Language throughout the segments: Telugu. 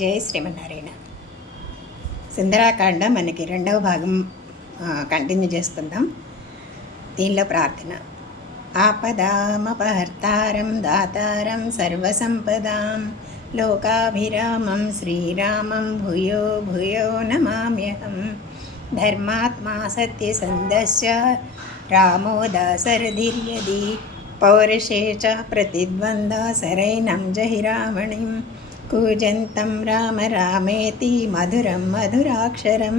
జై శ్రీమన్నారాయణ. సుందరాకాండ మనకి రెండవ భాగం కంటిన్యూ చేసుకుందాం. దీనిలో ప్రార్థన. ఆపదామపహర్తారం దాతారం సర్వసంపదాం లోకాభిరామం శ్రీరామం భూయో భూయో నమామ్యహం. ధర్మాత్మా సత్యసంధస్య రామో దాసరధిర్యది పౌరుషే చ ప్రతిద్వంద్వ సరైనం జహి రావణిం. కూజంతం రామ రామేతి మధురం మధురాక్షరం.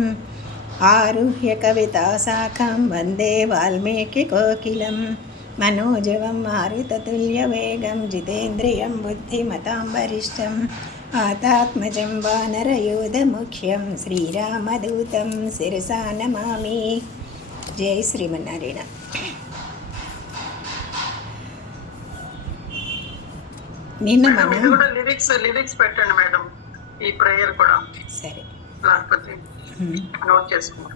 ఆరుహ్య కవితాశాఖం వందే వాల్మీకి కోకిలం. మనోజవం మారుతతుల్యవేగం జితేంద్రియం బుద్ధిమతాం వరిష్టం. ఆతాత్మజం వానరయోధముఖ్యం శ్రీరామదూతం శిరసా నమామి. జై శ్రీమన్నారాయణ. నిన్న మనం లిరిక్స్ పెట్టండి మేడం, ఈ ప్రేయర్ కూడా. సరే, లేకపోతే నోట్ చేసుకోండి.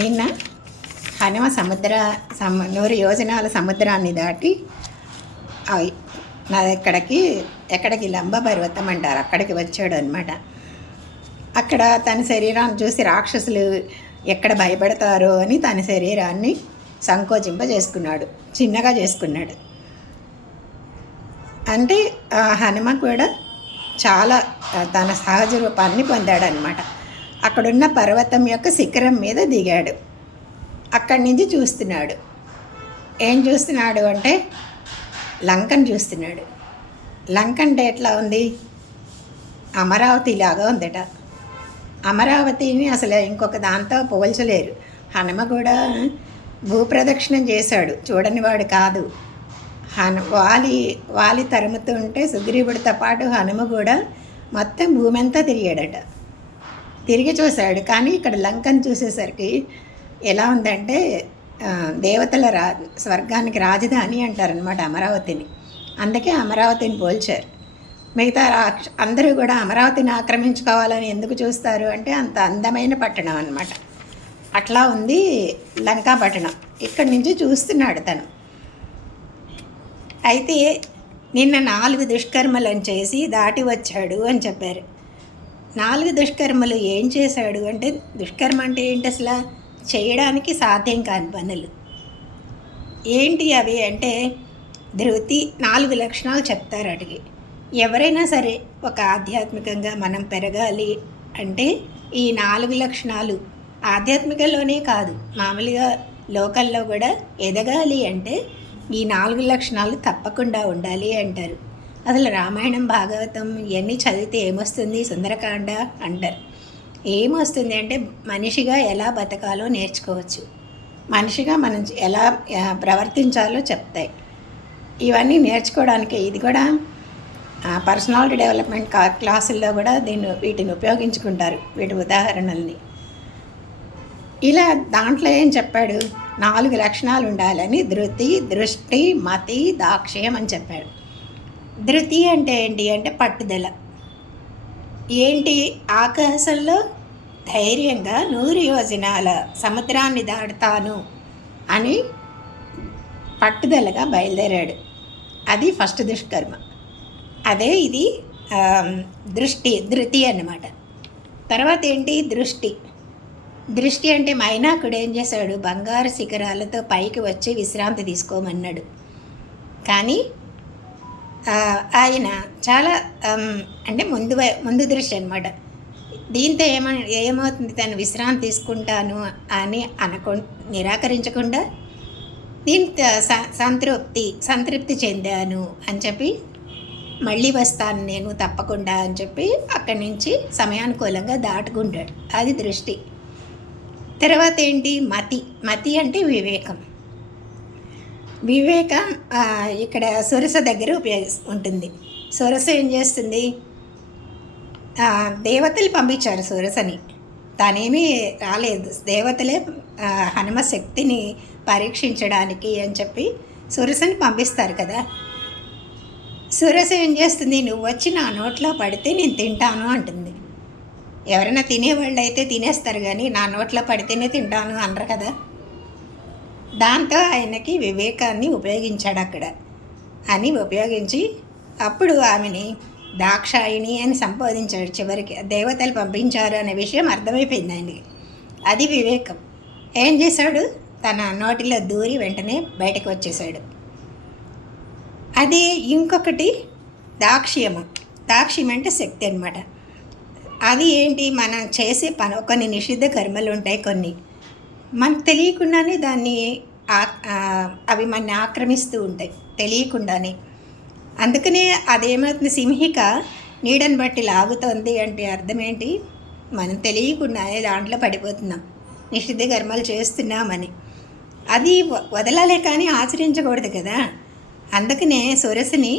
నిన్న హనుమ 100 యోజనాల సముద్రాన్ని దాటి ఎక్కడికి లంబ పర్వతం అంటారు, అక్కడికి వచ్చాడు అనమాట. అక్కడ తన శరీరాన్ని చూసి రాక్షసులు ఎక్కడ భయపడతారో అని తన శరీరాన్ని సంకోచింపజేసుకున్నాడు, చిన్నగా చేసుకున్నాడు. అంటే హనుమ కూడా చాలా తన సహజ రూపాన్ని పొందాడనమాట. అక్కడున్న పర్వతం యొక్క శిఖరం మీద దిగాడు. అక్కడి నుంచి చూస్తున్నాడు. ఏం చూస్తున్నాడు అంటే లంకను చూస్తున్నాడు. లంక అంటే ఎట్లా ఉంది? అమరావతి లాగా ఉందట. అమరావతిని అసలు ఇంకొక దాంతో పోల్చలేరు. హనుమ కూడా భూప్రదక్షిణం చేశాడు, చూడని వాడు కాదు. వాలి తరుముతూ ఉంటే సుగ్రీవుడితో పాటు హనుమ కూడా మొత్తం భూమి అంతా తిరిగాడట. తిరిగి చూశాడు. కానీ ఇక్కడ లంకను చూసేసరికి ఎలా ఉందంటే దేవతల స్వర్గానికి రాజధాని అంటారనమాట అమరావతిని. అందుకే అమరావతిని పోల్చారు. మిగతా అందరూ కూడా అమరావతిని ఆక్రమించుకోవాలని ఎందుకు చూస్తారు అంటే అంత అందమైన పట్టణం అనమాట. అట్లా ఉంది లంకా పట్టణం. ఇక్కడి నుంచి చూస్తున్నాడు తను. అయితే నిన్న 4 దుష్కర్మలను చేసి దాటి వచ్చాడు అని చెప్పారు. 4 దుష్కర్మలు ఏం చేశాడు అంటే, దుష్కర్మ అంటే ఏంటి అసలు? చేయడానికి సాధ్యం కాని పనులు ఏంటి అవి అంటే ధృతి 4 లక్షణాలు చెప్తారు అడిగి. ఎవరైనా సరే ఒక ఆధ్యాత్మికంగా మనం పెరగాలి అంటే ఈ 4 లక్షణాలు ఆధ్యాత్మికలోనే కాదు, మామూలుగా లోకల్లో కూడా ఎదగాలి అంటే ఈ 4 లక్షణాలు తప్పకుండా ఉండాలి అంటారు. అసలు రామాయణం భాగవతం ఇవన్నీ చదివితే ఏమొస్తుంది? సుందరకాండ అంటారు. ఏమొస్తుంది అంటే మనిషిగా ఎలా బతకాలో నేర్చుకోవచ్చు, మనిషిగా మనం ఎలా ప్రవర్తించాలో చెప్తాయి. ఇవన్నీ నేర్చుకోవడానికి ఇది కూడా పర్సనాలిటీ డెవలప్మెంట్ క్లాసుల్లో కూడా వీటిని ఉపయోగించుకుంటారు, వీటి ఉదాహరణల్ని. ఇలా దాంట్లో ఏం చెప్పాడు? 4 లక్షణాలు ఉండాలని. ధృతి, దృష్టి, మతి, దాక్ష్యం అని చెప్పాడు. ధృతి అంటే ఏంటి అంటే పట్టుదల. ఏంటి? ఆకాశంలో ధైర్యంగా 100 యోజనాల సముద్రాన్ని దాటుతాను అని పట్టుదలగా బయలుదేరాడు. అది ఫస్ట్ దుష్కర్మ. అదే ఇది ధృతి అన్నమాట. తర్వాత ఏంటి? దృష్టి అంటే మైనాకుడు ఏం చేశాడు? బంగారు శిఖరాలతో పైకి వచ్చి విశ్రాంతి తీసుకోమన్నాడు. కానీ ఆయన చాలా అంటే ముందు దృష్టి అనమాట. దీంతో ఏమవుతుంది? తను విశ్రాంతి తీసుకుంటాను అని నిరాకరించకుండా దీంతో సంతృప్తి చెందాను అని చెప్పి మళ్ళీ వస్తాను నేను తప్పకుండా అని చెప్పి అక్కడి నుంచి సమయానుకూలంగా దాటుకుంటాడు. అది దృష్టి. తర్వాత ఏంటి? మతి అంటే వివేకం. ఇక్కడ సురస దగ్గర ఉంటుంది. సురస ఏం చేస్తుంది? దేవతలు పంపించారు సురసని, తానేమీ రాలేదు. దేవతలే హనుమ శక్తిని పరీక్షించడానికి అని చెప్పి సురసని పంపిస్తారు కదా. సురస ఏం చేస్తుంది? నువ్వు వచ్చి నా నోట్లో పడితే నేను తింటాను అంటుంది. ఎవరైనా తినేవాళ్ళు అయితే తినేస్తారు, కానీ నా నోట్లో పడితేనే తింటాను అనరు కదా. దాంతో ఆయనకి వివేకాన్ని ఉపయోగించాడు అక్కడ. అని ఉపయోగించి అప్పుడు ఆమెని దాక్షాయిణి అని సంబోధించాడు. చివరికి దేవతలు పంపించారు అనే విషయం అర్థమైపోయింది ఆయనకి. అది వివేకం. ఏం చేశాడు? తన నోటిలో దూరి వెంటనే బయటకు వచ్చేసాడు. అది ఇంకొకటి దాక్ష్యము. దాక్ష్యం అంటే శక్తి అన్నమాట. అది ఏంటి? మనం చేసే కొన్ని నిషిద్ధ కర్మలు ఉంటాయి, కొన్ని మనకు తెలియకుండానే అవి మనని ఆక్రమిస్తూ ఉంటాయి తెలియకుండానే. అందుకనే అదేమవుతుంది, సింహిక నీడని బట్టి లాగుతోంది అంటే అర్థం ఏంటి? మనం తెలియకుండానే దాంట్లో పడిపోతున్నాం, నిషిద్ధ కర్మలు చేస్తున్నామని. అది వదలాలే కానీ ఆచరించకూడదు కదా. అందుకనే సురసుని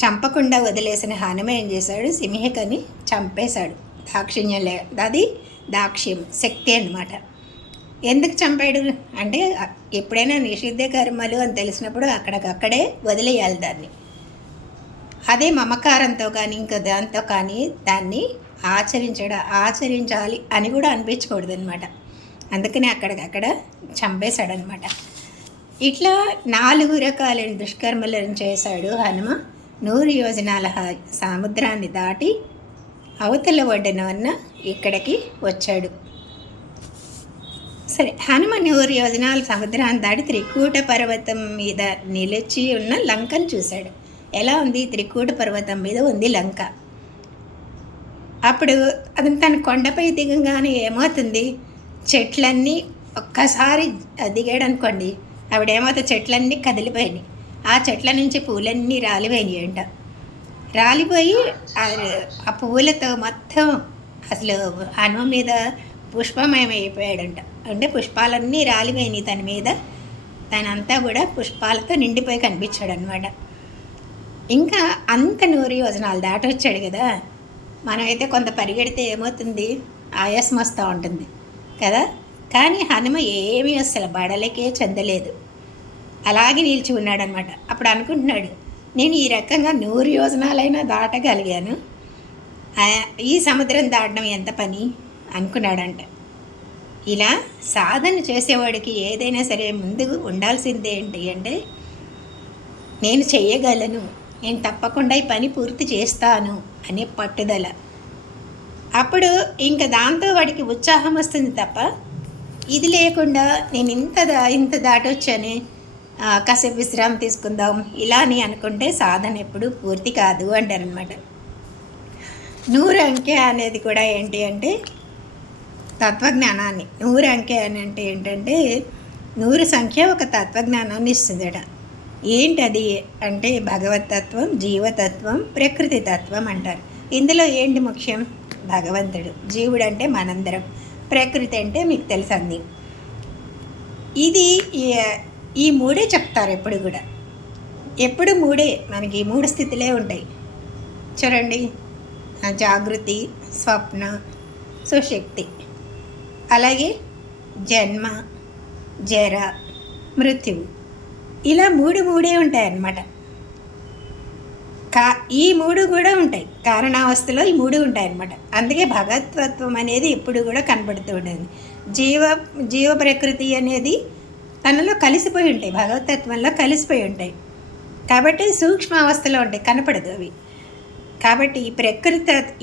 చంపకుండా వదిలేసిన హనుమ ఏం చేశాడు? సింహికని చంపేశాడు. దాక్షిణ్యం అది దాక్ష్యం, శక్తి అన్నమాట. ఎందుకు చంపాడు అంటే ఎప్పుడైనా నిషిద్ధ కర్మలు అని తెలిసినప్పుడు అక్కడికక్కడే వదిలేయాలి దాన్ని. అదే మమకారంతో కానీ ఇంకా దాంతో కానీ దాన్ని ఆచరించాలి అని కూడా అనిపించకూడదు అనమాట. అందుకని అక్కడికక్కడ చంపేశాడనమాట. ఇట్లా 4 రకాలైన దుష్కర్మలను చేశాడు హనుమ. 100 యోజనాల సముద్రాన్ని దాటి అవతల ఒడ్డున ఉన్న ఇక్కడికి వచ్చాడు. సరే, హనుమ 100 యోజనాల సముద్రాన్ని దాటి త్రికూట పర్వతం మీద నిలిచి ఉన్న లంకను చూశాడు. ఎలా ఉంది? త్రికూట పర్వతం మీద ఉంది లంక. అప్పుడు అది తన కొండపై దిగంగానే ఏమవుతుంది? చెట్లన్నీ ఒక్కసారి దిగాడు అనుకోండి, ఆవిడేమవుతుంది? చెట్లన్నీ కదిలిపోయినాయి. ఆ చెట్ల నుంచి పూలన్నీ రాలిపోయినాయి అంట. రాలిపోయి ఆ పువ్వులతో మొత్తం అసలు హనుమ మీద పుష్పమయం అయిపోయాడంట. అంటే పుష్పాలన్నీ రాలిపోయినాయి తన మీద. తనంతా కూడా పుష్పాలతో నిండిపోయి కనిపించాడు అనమాట. ఇంకా అంత 100 యోజనాలు దాటి వచ్చాడు కదా. మనమైతే కొంత పరిగెడితే ఏమవుతుంది? ఆయాసం వస్తూ ఉంటుంది కదా. కానీ హనుమ ఏమీ అసలు బడలకే చెందలేదు, అలాగే నిలిచి ఉన్నాడనమాట. అప్పుడు అనుకుంటున్నాడు, నేను ఈ రకంగా 100 యోజనాలైనా దాటగలిగాను, ఈ సముద్రం దాటడం ఎంత పని అనుకున్నాడంట. ఇలా సాధన చేసేవాడికి ఏదైనా సరే ముందు ఉండాల్సింది ఏంటి అంటే, నేను చేయగలను, నేను తప్పకుండా ఈ పని పూర్తి చేస్తాను అనే పట్టుదల. అప్పుడు ఇంకా దాంతో వాడికి ఉత్సాహం వస్తుంది తప్ప, ఇది లేకుండా నేను ఇంత దాటొచ్చానే, కాసేపు విశ్రాంతి తీసుకుందాం ఇలా అని అనుకుంటే సాధన ఎప్పుడు పూర్తి కాదు అంటారనమాట. 100 అంకె అనేది కూడా ఏంటి అంటే తత్వజ్ఞానాన్ని. 100 అంకె అని అంటే ఏంటంటే 100 సంఖ్య ఒక తత్వజ్ఞానాన్ని ఇస్తుందట. ఏంటది అంటే భగవతత్వం, జీవతత్వం, ప్రకృతి తత్వం అంటారు. ఇందులో ఏంటి ముఖ్యం? భగవంతుడు. జీవుడు అంటే మనందరం. ప్రకృతి అంటే మీకు తెలుసు అన్నీ. ఇది ఈ 3 చెప్తారు ఎప్పుడు కూడా. ఎప్పుడు 3 మనకి 3 స్థితులే ఉంటాయి చూడండి. జాగృతి, స్వప్న, సుశక్తి. అలాగే జన్మ, జర, మృత్యువు. ఇలా 3 ఉంటాయన్నమాట. ఈ 3 కూడా ఉంటాయి. కారణావస్థలో ఈ 3 ఉంటాయన్నమాట. అందుకే భగవతత్వం అనేది ఎప్పుడు కూడా కనబడుతూ ఉంటుంది. జీవ ప్రకృతి అనేది తనలో కలిసిపోయి ఉంటాయి, భగవతత్వంలో కలిసిపోయి ఉంటాయి. కాబట్టి సూక్ష్మ అవస్థలో ఉంటాయి, కనపడదు అవి. కాబట్టి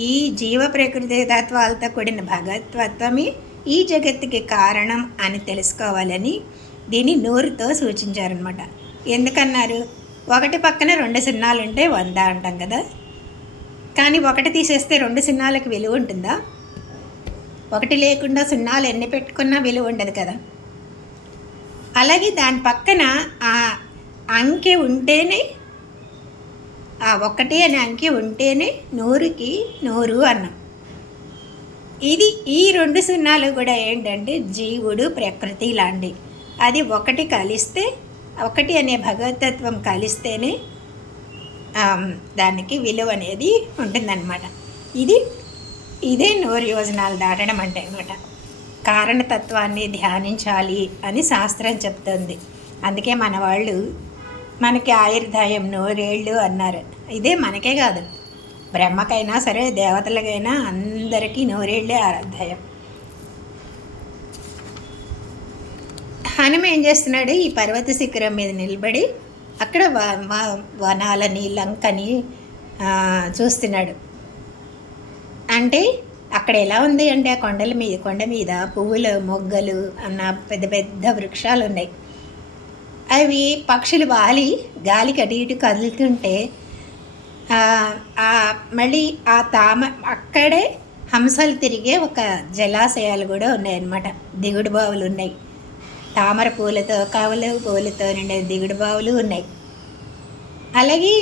ఈ జీవ ప్రకృతి తత్వాలతో కూడిన భగవతత్వమే ఈ జగత్తుకి కారణం అని తెలుసుకోవాలని దీన్ని 100తో సూచించారనమాట. ఎందుకన్నారు? 1 పక్కన 2 సున్నాలు ఉంటే 100 అంటాం కదా. కానీ 1 తీసేస్తే 2 సున్నాలకు విలువ ఉంటుందా? 1 లేకుండా సున్నాలు ఎన్ని పెట్టుకున్నా విలువ ఉండదు కదా. అలాగే దాని పక్కన ఆ అంకె ఉంటేనే, ఆ 1 అనే అంకె ఉంటేనే 100కి 100 అన్నాం. ఈ 2 సున్నాలు కూడా ఏంటంటే జీవుడు, ప్రకృతి లాంటివి. అది 1 కలిస్తే, 1 అనే భగవతత్వం కలిస్తేనే దానికి విలువ అనేది ఉంటుందన్నమాట. ఇదే 100 యోజనాలు దాటడం అంటే అన్నమాట. కారణతత్వాన్ని ధ్యానించాలి అని శాస్త్రం చెప్తుంది. అందుకే మన వాళ్ళు మనకి ఆయుర్దాయం 100 ఏళ్ళు అన్నారు. ఇదే మనకే కాదు, బ్రహ్మకైనా సరే, దేవతలకైనా అందరికీ 100 ఏళ్ళే ఆయుర్దాయం. హనుమ ఏం చేస్తున్నాడు? ఈ పర్వత శిఖరం మీద నిలబడి అక్కడ వనాలని, లంకని చూస్తున్నాడు. అంటే అక్కడ ఎలా ఉంది అంటే ఆ కొండ మీద పువ్వులు మొగ్గలు అన్న పెద్ద పెద్ద వృక్షాలు ఉన్నాయి. అవి పక్షులు వాలి గాలికి అటు ఇటు కదులుతుంటే మళ్ళీ అక్కడే హంసలు తిరిగే ఒక జలాశయాలు కూడా ఉన్నాయన్నమాట. దిగుడు బావులు ఉన్నాయి. తామర పూలతో కవల పూలతో నిండే దిగుడు బావులు ఉన్నాయి. అలాగే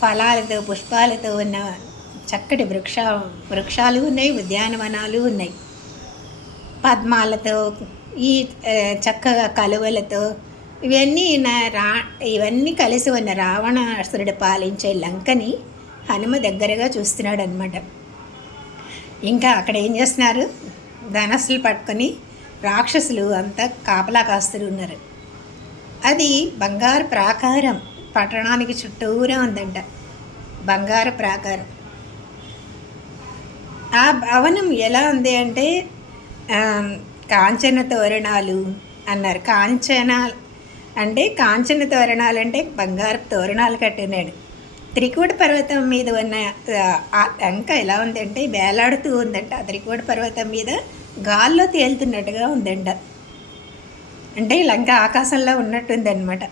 ఫలాలతో పుష్పాలతో ఉన్న చక్కటి వృక్షాలు ఉన్నాయి. ఉద్యానవనాలు ఉన్నాయి. పద్మాలతో ఈ చక్కగా కలువలతో ఇవన్నీ కలిసి ఉన్న రావణాసురుడు పాలించే లంకని హనుమ దగ్గరగా చూస్తున్నాడు అనమాట. ఇంకా అక్కడ ఏం చేస్తున్నారు, ధనస్సులు పట్టుకొని రాక్షసులు అంతా కాపలా కాస్తూ ఉన్నారు. అది బంగారు ప్రాకారం, పట్టణానికి చుట్టూరా ఉందంట బంగారు ప్రాకారం. ఆ భవనం ఎలా ఉంది అంటే కాంచన తోరణాలు అన్నారు. కాంచన తోరణాలు అంటే బంగారు తోరణాలు కట్టినాడు. త్రికూట పర్వతం మీద ఉన్న ఆ లంక ఎలా ఉందంటే వేలాడుతూ ఉందంట. ఆ త్రికూట పర్వతం మీద గాల్లో తేలుతున్నట్టుగా ఉందంట. అంటే లంక ఆకాశంలో ఉన్నట్టుందన్నమాట.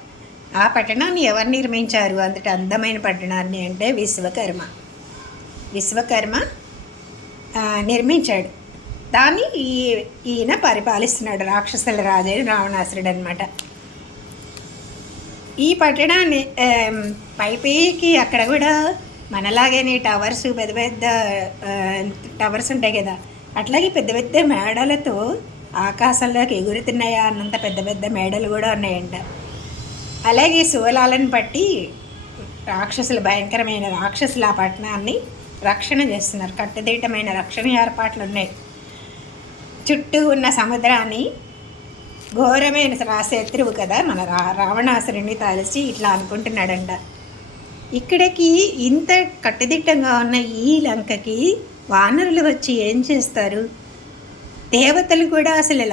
ఆ పట్టణాన్ని ఎవరు నిర్మించారు, అంతటి అందమైన పట్టణాన్ని అంటే విశ్వకర్మ నిర్మించాడు. దాన్ని ఈయన పరిపాలిస్తున్నాడు. రాక్షసుల రాజైన రావణాసురుడు అనమాట. ఈ పట్టణాన్ని పైకి అక్కడ కూడా మనలాగనే టవర్స్, పెద్ద పెద్ద టవర్స్ ఉంటాయి కదా, అట్లాగే పెద్ద పెద్ద మేడలతో ఆకాశంలోకి ఎగురుతున్నాయా అన్నంత పెద్ద పెద్ద మేడలు కూడా ఉన్నాయంట. అలాగే శూలాలను బట్టి భయంకరమైన రాక్షసులు ఆ పట్టణాన్ని రక్షణ చేస్తున్నారు. కట్టుదిట్టమైన రక్షణ ఏర్పాట్లు ఉన్నాయి. చుట్టూ ఉన్న సముద్రాన్ని ఘోరమైన శత్రువు కదా మన రావణాసురుడిని తలచి ఇట్లా అనుకుంటున్నాడంట. ఇక్కడికి ఇంత కట్టుదిట్టంగా ఉన్న ఈ లంకకి వానరులు వచ్చి ఏం చేస్తారు? దేవతలు కూడా అసలు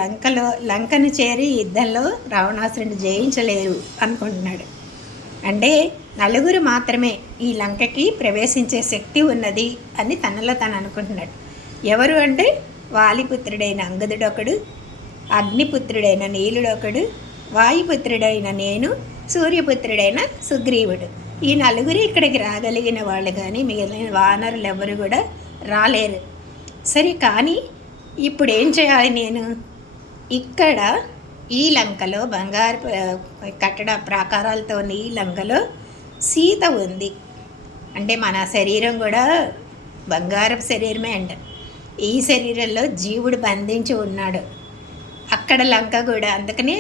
లంకను చేరి యుద్ధంలో రావణాసురుడిని జయించలేరు అనుకుంటున్నాడు. అంటే నలుగురు మాత్రమే ఈ లంకకి ప్రవేశించే శక్తి ఉన్నది అని తనలో తను అనుకుంటున్నాడు. ఎవరు అంటే వాలిపుత్రుడైన అంగదుడు ఒకడు, అగ్నిపుత్రుడైన నీలుడొకడు, వాయుపుత్రుడైన నేను, సూర్యపుత్రుడైన సుగ్రీవుడు. ఈ నలుగురు ఇక్కడికి రాగలిగిన వాళ్ళు, కానీ మిగిలిన వానరులు ఎవరు కూడా రాలేరు. సరే, కానీ ఇప్పుడు ఏం చేయాలి? నేను ఇక్కడ ఈ లంకలో బంగారు కట్టడ ప్రాకారాలతో ఈ లంకలో సీత ఉంది. అంటే మన శరీరం కూడా బంగారపు శరీరమే అంట. ఈ శరీరంలో జీవుడు బంధించి ఉన్నాడు. అక్కడ లంక కూడా అందుకనే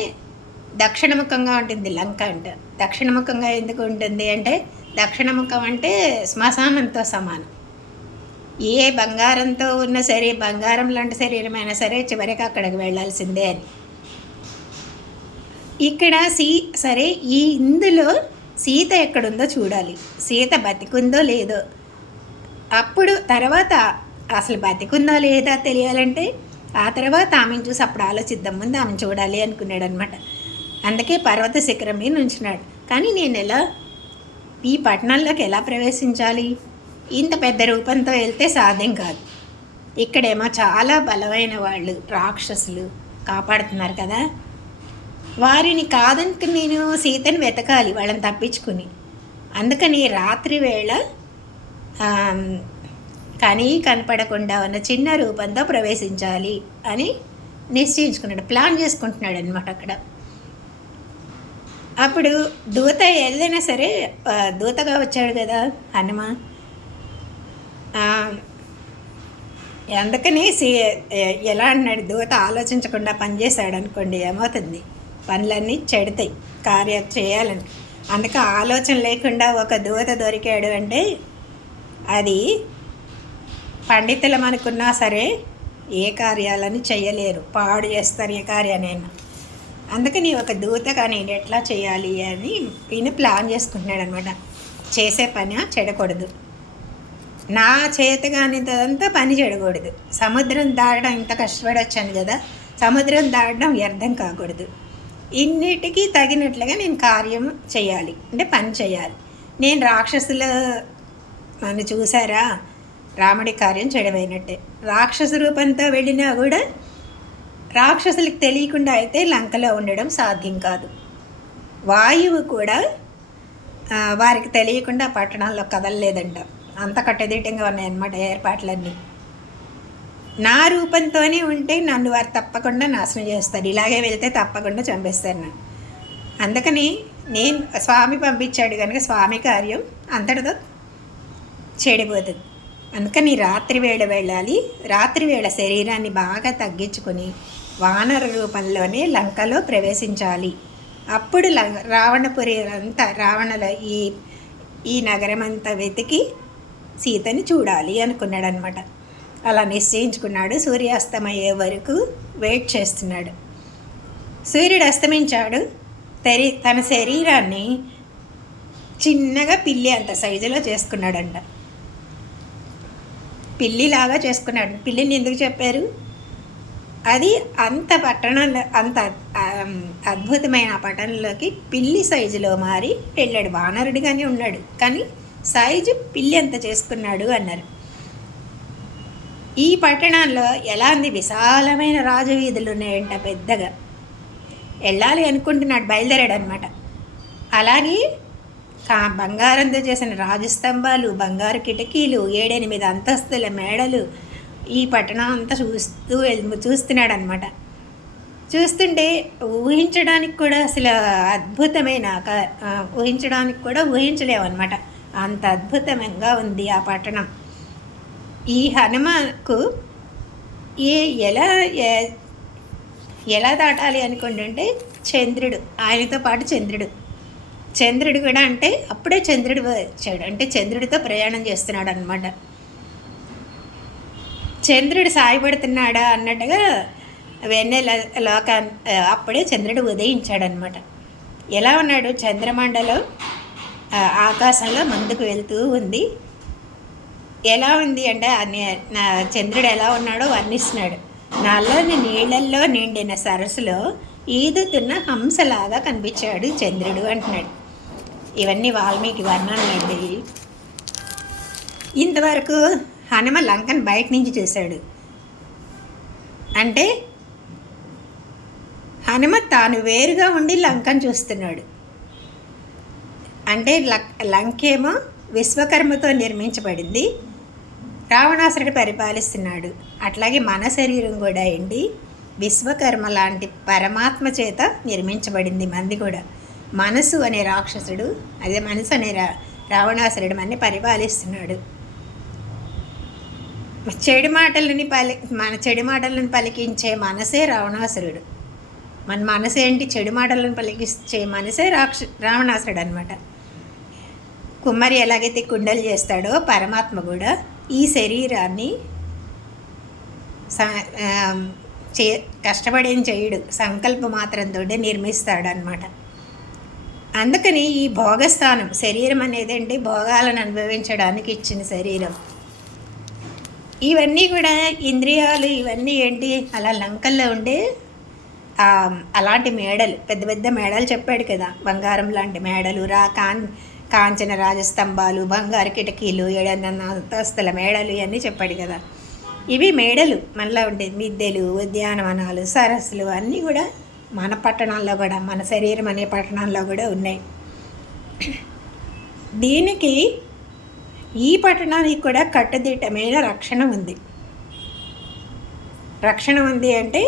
దక్షిణముఖంగా ఉంటుంది లంక అంట. దక్షిణముఖంగా ఎందుకు ఉంటుంది అంటే దక్షిణముఖం అంటే శ్మశానంతో సమానం. ఏ బంగారంతో ఉన్న బంగారం లాంటి శరీరమైనా సరే చివరికి అక్కడికి వెళ్ళాల్సిందే అని. ఇక్కడ సరే, ఇందులో సీత ఎక్కడుందో చూడాలి. సీత బతికుందో లేదో, అప్పుడు తర్వాత అసలు బతికుందో లేదా తెలియాలంటే ఆ తర్వాత ఆమెను చూసి అప్పుడు ఆలోచిద్దాం, ముందు ఆమెను చూడాలి అనుకున్నాడు అనమాట. అందుకే పర్వత శిఖరం మీద నుంచున్నాడు. కానీ నేను ఈ పట్టణంలోకి ఎలా ప్రవేశించాలి? ఇంత పెద్ద రూపంతో వెళ్తే సాధ్యం కాదు. ఇక్కడేమో చాలా బలమైన వాళ్ళు రాక్షసులు కాపాడుతున్నారు కదా, వారిని కాదనుకు నేను సీతను వెతకాలి, వాళ్ళని తప్పించుకుని. అందుకని రాత్రి వేళ కనపడకుండా ఉన్న చిన్న రూపంతో ప్రవేశించాలి అని నిశ్చయించుకున్నాడు, ప్లాన్ చేసుకుంటున్నాడు అనమాట. అక్కడ అప్పుడు దూత ఏదైనా సరే దూతగా వచ్చాడు కదా హనుమ, అందుకని ఎలా అన్నాడు, దూత ఆలోచించకుండా పనిచేశాడు అనుకోండి ఏమవుతుంది, పనులన్నీ చెడతాయి కార్యం చేయాలని. అందుకే ఆలోచన లేకుండా ఒక దూత దొరికాడు అంటే అది పండితులం అనుకున్నా సరే ఏ కార్యాలను చేయలేరు, పాడు చేస్తారు ఏ కార్యానైనా. అందుకని ఒక దూతగా నేను ఎట్లా చేయాలి అని ఈయన ప్లాన్ చేసుకుంటున్నాడు అనమాట. చేసే పని చెడకూడదు, నా చేతగానిదంతా పని చేయకూడదు. సముద్రం దాటడం ఇంత కష్టపడి వచ్చాను కదా, సముద్రం దాటడం వ్యర్థం కాకూడదు. ఇన్నిటికీ తగినట్లుగా నేను కార్యం చేయాలి, అంటే పని చేయాలి. నేను రాక్షసుల నన్ను చూసారా, రాముడి కార్యం చెడవైనట్టే. రాక్షస రూపంతో వెళ్ళినా కూడా రాక్షసులకు తెలియకుండా అయితే లంకలో ఉండడం సాధ్యం కాదు. వాయువు కూడా వారికి తెలియకుండా పట్టణాల్లో కదలలేదంట. అంత కట్టుదిట్టంగా ఉన్నాయన్నమాట ఏర్పాట్లన్నీ. నా రూపంతోనే ఉంటే నన్ను వారు తప్పకుండా నాశనం చేస్తారు, ఇలాగే వెళ్తే తప్పకుండా చంపేస్తారు నన్ను. అందుకని నేను స్వామి పంపించాడు కనుక స్వామి కార్యం అంతటితో చెడిపోతుంది. అందుకని రాత్రి వేళ వెళ్ళాలి. రాత్రి వేళ శరీరాన్ని బాగా తగ్గించుకొని వానర రూపంలోనే లంకలో ప్రవేశించాలి. అప్పుడు రావణపురి అంతా రావణుల ఈ నగరం అంతా వెతికి సీతని చూడాలి అనుకున్నాడనమాట. అలా నిశ్చయించుకున్నాడు. సూర్యాస్తమయ్యే వరకు వెయిట్ చేస్తున్నాడు. సూర్యుడు అస్తమించాడు. తన శరీరాన్ని చిన్నగా పిల్లి అంత సైజులో చేసుకున్నాడంట. పిల్లిలాగా చేసుకున్నాడు. పిల్లిని ఎందుకు చెప్పారు? అది అంత పట్టణంలో అంత అద్భుతమైన ఆ పట్టణంలోకి పిల్లి సైజులో మారి వెళ్ళాడు. వానరుడిగానే ఉన్నాడు కానీ సైజు పిల్లి అంత చేసుకున్నాడు అన్నారు. ఈ పట్టణంలో ఎలాంటి విశాలమైన రాజవీధులు ఉన్నాయంట. పెద్దగా వెళ్ళాలి అనుకుంటున్నాడు, బయలుదేరాడు అనమాట. అలాగే బంగారంతో చేసిన రాజస్తంభాలు, బంగారు కిటికీలు, 7-8 అంతస్తుల మేడలు, ఈ పట్టణం అంతా చూస్తున్నాడు అనమాట. చూస్తుంటే ఊహించడానికి కూడా అసలు అద్భుతమైన ఊహించడానికి కూడా ఊహించలేమన్నమాట. అంత అద్భుతంగా ఉంది ఆ పట్టణం. ఈ హనుమకు ఎలా దాటాలి అనుకుంటుంటే చంద్రుడు, ఆయనతో పాటు చంద్రుడు కూడా అంటే అప్పుడే చంద్రుడు వచ్చాడు, అంటే చంద్రుడితో ప్రయాణం చేస్తున్నాడు అనమాట. చంద్రుడు సాయపడుతున్నాడా అన్నట్టుగా వెన్నెల అప్పుడే చంద్రుడు ఉదయించాడనమాట. ఎలా ఉన్నాడు? చంద్రమండలం ఆకాశంలో ముందుకు వెళ్తూ ఉంది. ఎలా ఉంది అంటే నా చంద్రుడు ఎలా ఉన్నాడో వర్ణిస్తున్నాడు. నల్లని నీళ్ళల్లో నిండిన సరస్సులో ఈదుతున్న హంసలాగా కనిపించాడు చంద్రుడు అంటున్నాడు. ఇవన్నీ వాల్మీకి వర్ణనలండి. ఇంతవరకు హనుమ లంకను బయట నుంచి చూశాడు. అంటే హనుమ తాను వేరుగా ఉండి లంకను చూస్తున్నాడు. అంటే లంకేమో విశ్వకర్మతో నిర్మించబడింది, రావణాసురుడు పరిపాలిస్తున్నాడు. అట్లాగే మన శరీరం కూడా ఏంటి విశ్వకర్మ లాంటి పరమాత్మ చేత నిర్మించబడింది. మంది కూడా మనసు అనే రాక్షసుడు, అదే మనసు అనే రావణాసురుడు మనని పరిపాలిస్తున్నాడు. మన చెడు మాటలను పలికించే మనసే రావణాసురుడు. మన మనసు ఏంటి? చెడు మాటలను పలికించే మనసే రావణాసురుడు అనమాట. కుమ్మరి ఎలాగైతే కుండలు చేస్తాడో పరమాత్మ కూడా ఈ శరీరాన్ని కష్టపడేం చేయడు, సంకల్ప మాత్రంతో నిర్మిస్తాడనమాట. అందుకని ఈ భోగస్థానం శరీరం అనేది ఏంటి? భోగాలను అనుభవించడానికి ఇచ్చిన శరీరం. ఇవన్నీ కూడా ఇంద్రియాలు, ఇవన్నీ ఏంటి? అలా లంకల్లో ఉండే అలాంటి మేడలు, పెద్ద పెద్ద మేడలు చెప్పాడు కదా, బంగారం లాంటి మేడలు, కాంచన రాజస్తంభాలు, బంగారు కిటికీలు, 7 అంతస్తుల మేడలు ఇవన్నీ చెప్పాడు కదా. ఇవి మేడలు మనలో ఉండే మిద్దెలు, ఉద్యానవనాలు, సరస్సులు అన్నీ కూడా మన పట్టణాల్లో కూడా, మన శరీరం అనే పట్టణాల్లో కూడా ఉన్నాయి. దీనికి ఈ పట్టణానికి కూడా కట్టుదిట్టమైన రక్షణ ఉంది. రక్షణ ఉంది అంటే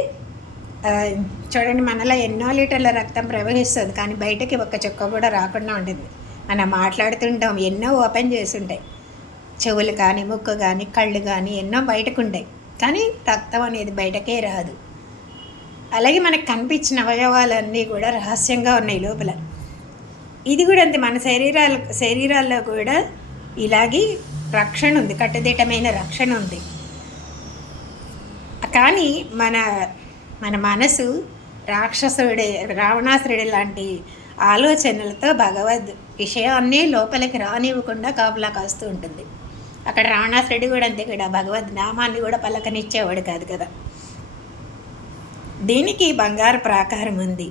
చూడండి, మనలో ఎన్నో లీటర్ల రక్తం ప్రవహిస్తుంది కానీ బయటకి ఒక్క చుక్క కూడా రాకుండా ఉంటుంది. మనం మాట్లాడుతుంటాం, ఎన్నో ఓపెన్ చేసి ఉంటాయి, చెవులు కానీ, ముక్కు కానీ, కళ్ళు కానీ ఎన్నో బయటకు ఉంటాయి కానీ రక్తం అనేది బయటకే రాదు. అలాగే మనకు కనిపించిన అవయవాలన్నీ కూడా రహస్యంగా ఉన్నాయి లోపల. ఇది కూడా అంతే, మన శరీరాల్లో కూడా ఇలాగే రక్షణ ఉంది, కట్టుదిట్టమైన రక్షణ ఉంది. కానీ మన మనసు రావణాసురుడి లాంటి ఆలోచనలతో భగవద్ విషయాన్ని లోపలికి రానివ్వకుండా కాపులా కాస్తూ ఉంటుంది. అక్కడ రావణాసురుడు కూడా అంతే కదా, భగవద్ నామాన్ని కూడా పలకనిచ్చేవాడు కాదు కదా. దీనికి బంగారు ప్రాకారం ఉంది.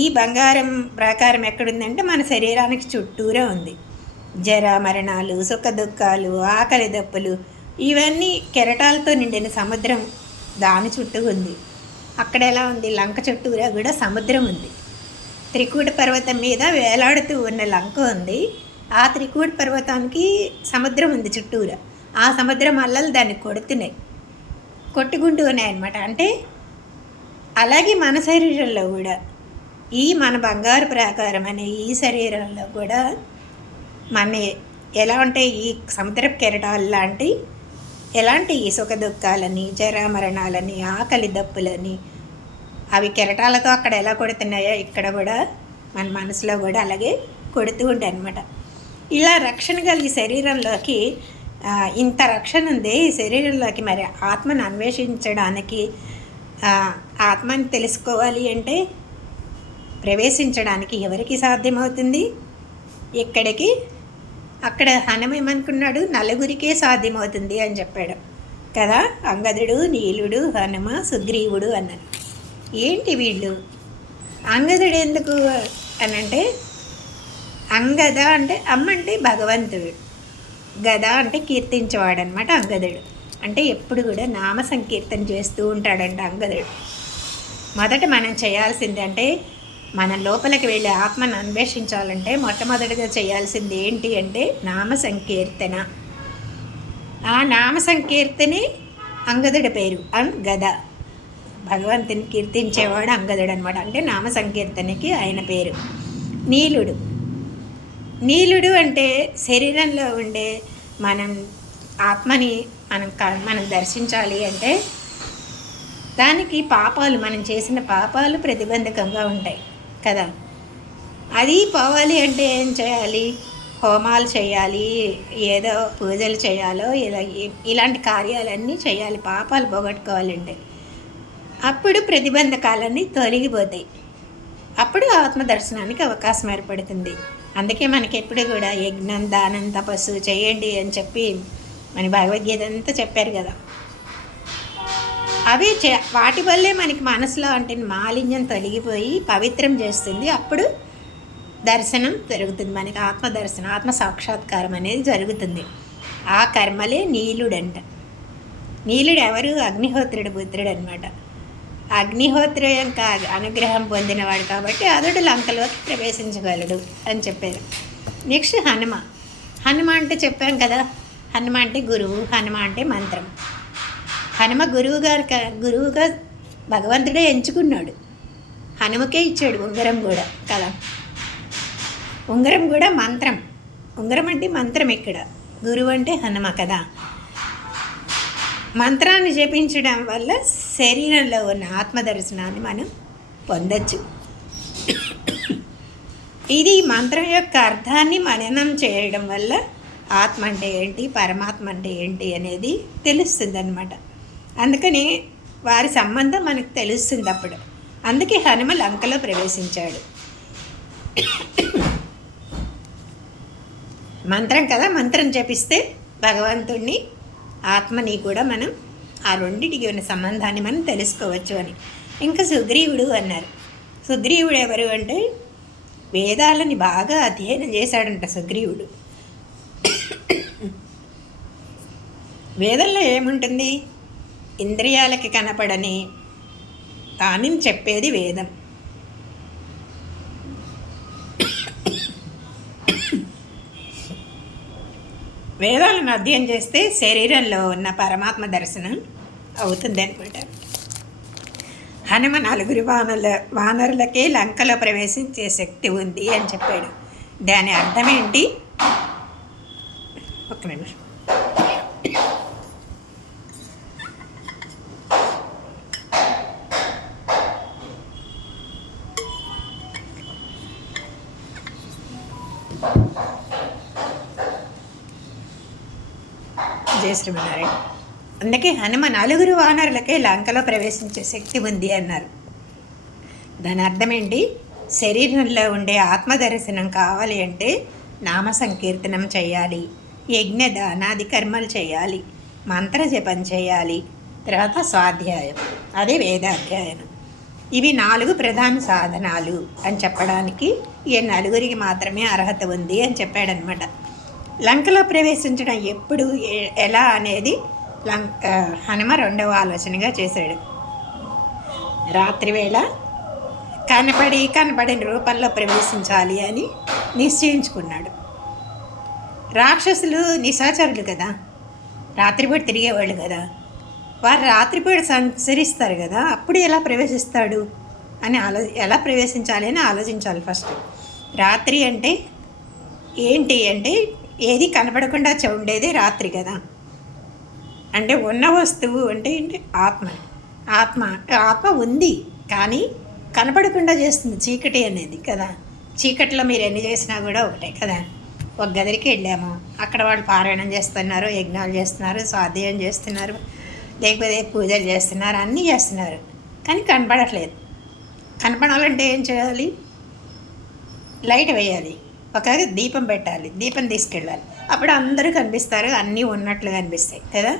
ఈ బంగారం ప్రాకారం ఎక్కడుందంటే మన శరీరానికి చుట్టూరే ఉంది. జర మరణాలు, సుఖ దుఃఖాలు, ఆకలి దప్పులు, ఇవన్నీ కెరటాలతో నిండిన సముద్రం దాని చుట్టూ ఉంది. అక్కడ ఎలా ఉంది, లంక చుట్టూరా కూడా సముద్రం ఉంది. త్రికూట పర్వతం మీద వేలాడుతూ ఉన్న లంక ఉంది. ఆ త్రికూట పర్వతానికి సముద్రం ఉంది చుట్టూరా. ఆ సముద్రం అల్లలు దాన్ని కొట్టుకుంటూ ఉన్నాయన్నమాట. అంటే అలాగే మన శరీరంలో కూడా మన బంగారు ప్రాకారం అనే ఈ శరీరంలో కూడా మన ఎలా ఉంటాయి, ఈ సముద్రపు కెరటాలు ఎలాంటి సుఖ దుఃఖాలని, జరామరణాలని, ఆకలి దప్పులని, అవి కెరటాలతో అక్కడ ఎలా కొడుతున్నాయో ఇక్కడ కూడా మన మనసులో కూడా అలాగే కొడుతూ ఉంటాయి అన్నమాట. ఇలా రక్షణ కలిగి శరీరంలోకి ఇంత రక్షణ ఉంది ఈ శరీరంలోకి. మరి ఆత్మను అన్వేషించడానికి, ఆత్మని తెలుసుకోవాలి అంటే ప్రవేశించడానికి ఎవరికి సాధ్యమవుతుంది? అక్కడ హనుమేమనుకున్నాడు, నలుగురికే సాధ్యమవుతుంది అని చెప్పాడు కదా. అంగదుడు, నీలుడు, హనుమ, సుగ్రీవుడు అన్నాడు. ఏంటి వీళ్ళు? అంగదుడు ఎందుకు అనంటే, అంగద అంటే అమ్మ అంటే భగవంతుడు, గద అంటే కీర్తించేవాడు అనమాట. అంగదుడు అంటే ఎప్పుడు కూడా నామ సంకీర్తన చేస్తూ ఉంటాడంట అంగదుడు. మొదట మనం చేయాల్సింది అంటే, మన లోపలికి వెళ్ళి ఆత్మను అన్వేషించాలంటే మొట్టమొదటిగా చేయాల్సింది ఏంటి అంటే నామ సంకీర్తన. ఆ నామ సంకీర్తనే అంగదుడి పేరు, గద. భగవంతుని కీర్తించేవాడు అంగదుడు అనమాట. అంటే నామ సంకీర్తనకి ఆయన పేరు. నీలుడు అంటే శరీరంలో ఉండే మనం ఆత్మని మనం దర్శించాలి అంటే దానికి మనం చేసిన పాపాలు ప్రతిబంధకంగా ఉంటాయి కదా. అది పోవాలి అంటే ఏం చేయాలి? హోమాలు చేయాలి, ఏదో పూజలు చేయాలో ఇలాంటి కార్యాలన్నీ చేయాలి పాపాలు పోగొట్టుకోవాలంటే. అప్పుడు ప్రతిబంధకాలన్నీ తొలగిపోతాయి. అప్పుడు ఆత్మదర్శనానికి అవకాశం ఏర్పడుతుంది. అందుకే మనకి ఎప్పుడు కూడా యజ్ఞం, దానం, తపస్సు చేయండి అని చెప్పి మన భగవద్గీత అంతా చెప్పారు కదా. అవి వాటి వల్లే మనకి మనసులో అంటే మాలిన్యం తొలగిపోయి పవిత్రం చేస్తుంది. అప్పుడు దర్శనం జరుగుతుంది, మనకి ఆత్మదర్శనం, ఆత్మ సాక్షాత్కారం అనేది జరుగుతుంది. ఆ కర్మలే నీలుడంట. నీలుడు ఎవరు? అగ్నిహోత్రుడు పుత్రుడు అనమాట. అగ్నిహోత్రు యొక్క అనుగ్రహం పొందినవాడు కాబట్టి అతడు లంకలోకి ప్రవేశించగలడు అని చెప్పారు. నెక్స్ట్ హనుమ అంటే చెప్పాం కదా, హనుమ అంటే గురువు, హనుమ అంటే మంత్రం. హనుమ గురువుగా భగవంతుడే ఎంచుకున్నాడు. హనుమకే ఇచ్చాడు ఉంగరం కూడా కదా. ఉంగరం కూడా మంత్రం. ఉంగరం అంటే మంత్రం. ఇక్కడ గురువు అంటే హనుమ కదా. మంత్రాన్ని జపించడం వల్ల శరీరంలో ఉన్న ఆత్మదర్శనాన్ని మనం పొందొచ్చు. ఇది మంత్రం యొక్క అర్థాన్ని మననం చేయడం వల్ల ఆత్మ అంటే ఏంటి, పరమాత్మ అంటే ఏంటి అనేది తెలుస్తుంది అన్నమాట. అందుకని వారి సంబంధం మనకు తెలుస్తుంది అప్పుడు. అందుకే హనుమ లంకలో ప్రవేశించాడు. మంత్రం కదా, మంత్రం జపిస్తే భగవంతుణ్ణి, ఆత్మని కూడా మనం ఆ రెండింటికి ఉన్న సంబంధాన్ని మనం తెలుసుకోవచ్చు అని. ఇంకా సుగ్రీవుడు అన్నారు. సుగ్రీవుడు ఎవరు అంటే వేదాలని బాగా అధ్యయనం చేశాడంట సుగ్రీవుడు. వేదంలో ఏముంటుంది? ఇంద్రియాలకి కనపడని తాని చెప్పేది వేదం. వేదాలను అధ్యయనం చేస్తే శరీరంలో ఉన్న పరమాత్మ దర్శనం అవుతుంది అనమాట. హనుమ నలుగురి వానరులకే లంకలో ప్రవేశించే శక్తి ఉంది అని చెప్పాడు. దాని అర్థం ఏంటి? ఒక్క నిమిషం. జయ శ్రీమన్నారాయణ. అందుకే హనుమ నలుగురు వానరులకే లంకలో ప్రవేశించే శక్తి ఉంది అన్నారు. దాని అర్థం ఏంటి? శరీరంలో ఉండే ఆత్మదర్శనం కావాలి అంటే నామ సంకీర్తనం చేయాలి, యజ్ఞ దానాది కర్మలు చేయాలి, మంత్ర జపం చేయాలి, తర్వాత స్వాధ్యాయం, అదే వేదాధ్యాయనం. ఇవి 4 ప్రధాన సాధనాలు అని చెప్పడానికి ఈ నలుగురికి మాత్రమే అర్హత ఉంది అని చెప్పాడనమాట. లంకలో ప్రవేశించడం ఎప్పుడు ఎలా అనేది హనుమ రెండవ ఆలోచనగా చేశాడు. రాత్రివేళ కనపడిన రూపంలో ప్రవేశించాలి అని నిశ్చయించుకున్నాడు. రాక్షసులు నిశాచరులు కదా, రాత్రిపూట తిరిగేవాళ్ళు కదా, వారు రాత్రిపూట సంచరిస్తారు కదా, అప్పుడు ఎలా ప్రవేశిస్తాడు అని ఎలా ప్రవేశించాలి అని ఆలోచించాలి ఫస్ట్. రాత్రి అంటే ఏంటి అంటే ఏది కనపడకుండా ఉండేది రాత్రి కదా. అంటే ఉన్న వస్తువు అంటే ఏంటి? ఆత్మ ఉంది కానీ కనపడకుండా చేస్తుంది చీకటి అనేది కదా. చీకటిలో మీరు ఎన్ని చేసినా కూడా ఒకటే కదా. ఒక గదికి వెళ్ళాము, అక్కడ వాళ్ళు పారాయణం చేస్తున్నారు, యజ్ఞాలు చేస్తున్నారు, స్వాధ్యాయం చేస్తున్నారు, లేకపోతే పూజలు చేస్తున్నారు, అన్నీ చేస్తున్నారు, కానీ కనపడట్లేదు. కనపడాలంటే ఏం చేయాలి? లైట్ వేయాలి, ఒక దీపం పెట్టాలి, దీపం తీసుకెళ్ళాలి, అప్పుడు అందరూ కనిపిస్తారు, అన్నీ ఉన్నట్లు కనిపిస్తాయి కదా.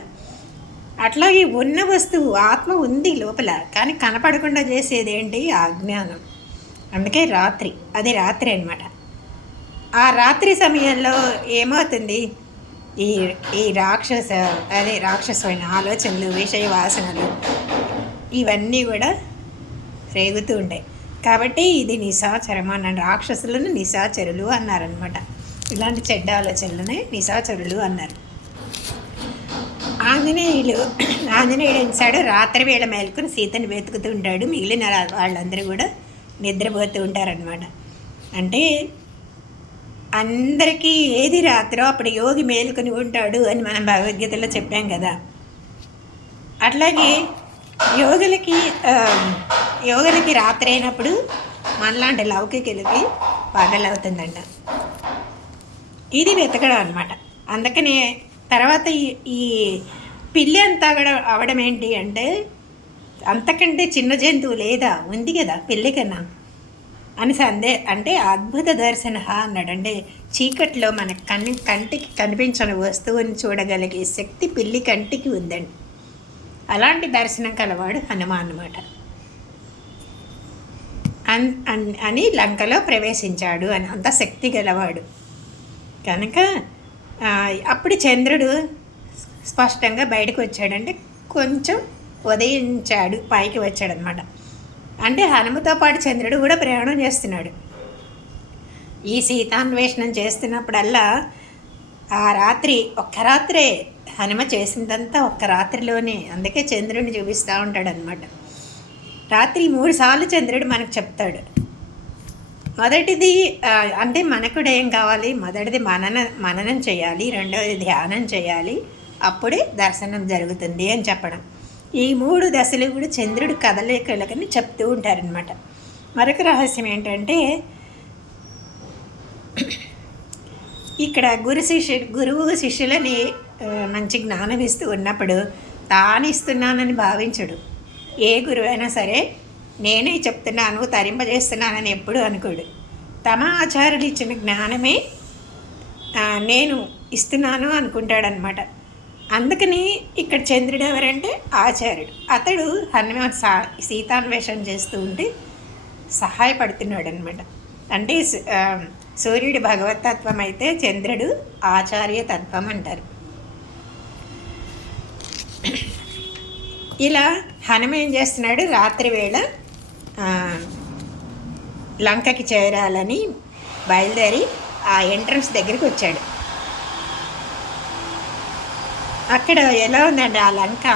అట్లాగే ఉన్న వస్తువు ఆత్మ ఉంది లోపల, కానీ కనపడకుండా చేసేది ఏంటి? అజ్ఞానం. అందుకే రాత్రి, అది రాత్రి అన్నమాట. ఆ రాత్రి సమయంలో ఏమవుతుంది? ఈ రాక్షసమైన ఆలోచనలు, విషయ వాసనలు ఇవన్నీ కూడా రేగుతూ ఉంటాయి. కాబట్టి ఇది నిశాచరం అన్నాడు. రాక్షసులను నిశాచరులు అన్నారనమాట. ఇలాంటి చెడ్డ ఆలోచనలనే నిశాచరులు అన్నారు. ఆంజనేయుడు ఏం చేశాడు? రాత్రి వేళ మేలుకొని సీతని వెతుకుతూ ఉంటాడు. మిగిలిన వాళ్ళందరూ కూడా నిద్రపోతూ ఉంటారనమాట. అంటే అందరికీ ఏది రాత్రో అప్పుడు యోగి మేలుకొని ఉంటాడు అని మనం భగవద్గీతలో చెప్పాం కదా. అట్లాగే యోగులకి రాత్రి అయినప్పుడు మనలాంటి లౌకికులకి పగలవుతుందంట. ఇది వెతకడం అనమాట. అందుకనే తర్వాత ఈ పిల్లి అంతా కూడా అవడం ఏంటి అంటే, అంతకంటే చిన్న జంతువు లేదా ఉంది కదా పిల్లి కన్నా అని అంటే అద్భుత దర్శన అన్నాడు. అంటే చీకట్లో మన కంటికి కనిపించని వస్తువుని చూడగలిగే శక్తి పిల్లి కంటికి ఉందండి. అలాంటి దర్శనం కలవాడు హనుమాన్ అన్నమాట. అని లంకలో ప్రవేశించాడు అని, అంత శక్తి గలవాడు కనుక. అప్పుడు చంద్రుడు స్పష్టంగా బయటకు వచ్చాడంటే కొంచెం ఉదయించాడు, పైకి వచ్చాడనమాట. అంటే హనుమతో పాటు చంద్రుడు కూడా ప్రయాణం చేస్తున్నాడు. ఈ సీతాన్వేషణం చేస్తున్నప్పుడల్లా ఆ రాత్రి ఒక్క రాత్రే హనుమ చేసిందంతా ఒక్క రాత్రిలోనే. అందుకే చంద్రుడిని చూపిస్తూ ఉంటాడనమాట. రాత్రి 3 సార్లు చంద్రుడు మనకు చెప్తాడు. మొదటిది అంటే మనకు కూడా ఏం కావాలి? మొదటిది మననం చేయాలి, రెండవది ధ్యానం చేయాలి, అప్పుడే దర్శనం జరుగుతుంది అని చెప్పడం. ఈ 3 దశలు కూడా చంద్రుడు కదలికలని చెప్తూ ఉంటారనమాట. మరొక రహస్యం ఏంటంటే, ఇక్కడ గురువు శిష్యులని మంచి జ్ఞానం ఇస్తూ ఉన్నప్పుడు తాను ఇస్తున్నానని భావించడు. ఏ గురువు అయినా సరే నేనే చెప్తున్నాను, తరింపజేస్తున్నానని ఎప్పుడు అనుకోడు. తమ ఆచార్యులు ఇచ్చిన జ్ఞానమే నేను ఇస్తున్నాను అనుకుంటాడనమాట. అందుకని ఇక్కడ చంద్రుడు ఎవరంటే ఆచార్యుడు. అతడు హనుమాన్ సీతాన్వేషణ చేస్తూ ఉంటే సహాయపడుతున్నాడు అనమాట. అంటే సూర్యుడు భగవతత్వం అయితే చంద్రుడు ఆచార్య తత్వం అంటారు. ఇలా హనుమ ఏం చేస్తున్నాడు? రాత్రి వేళ లంకకి చేరాలని బయలుదేరి ఆ ఎంట్రన్స్ దగ్గరికి వచ్చాడు. అక్కడ ఎలా ఉందండి ఆ లంక?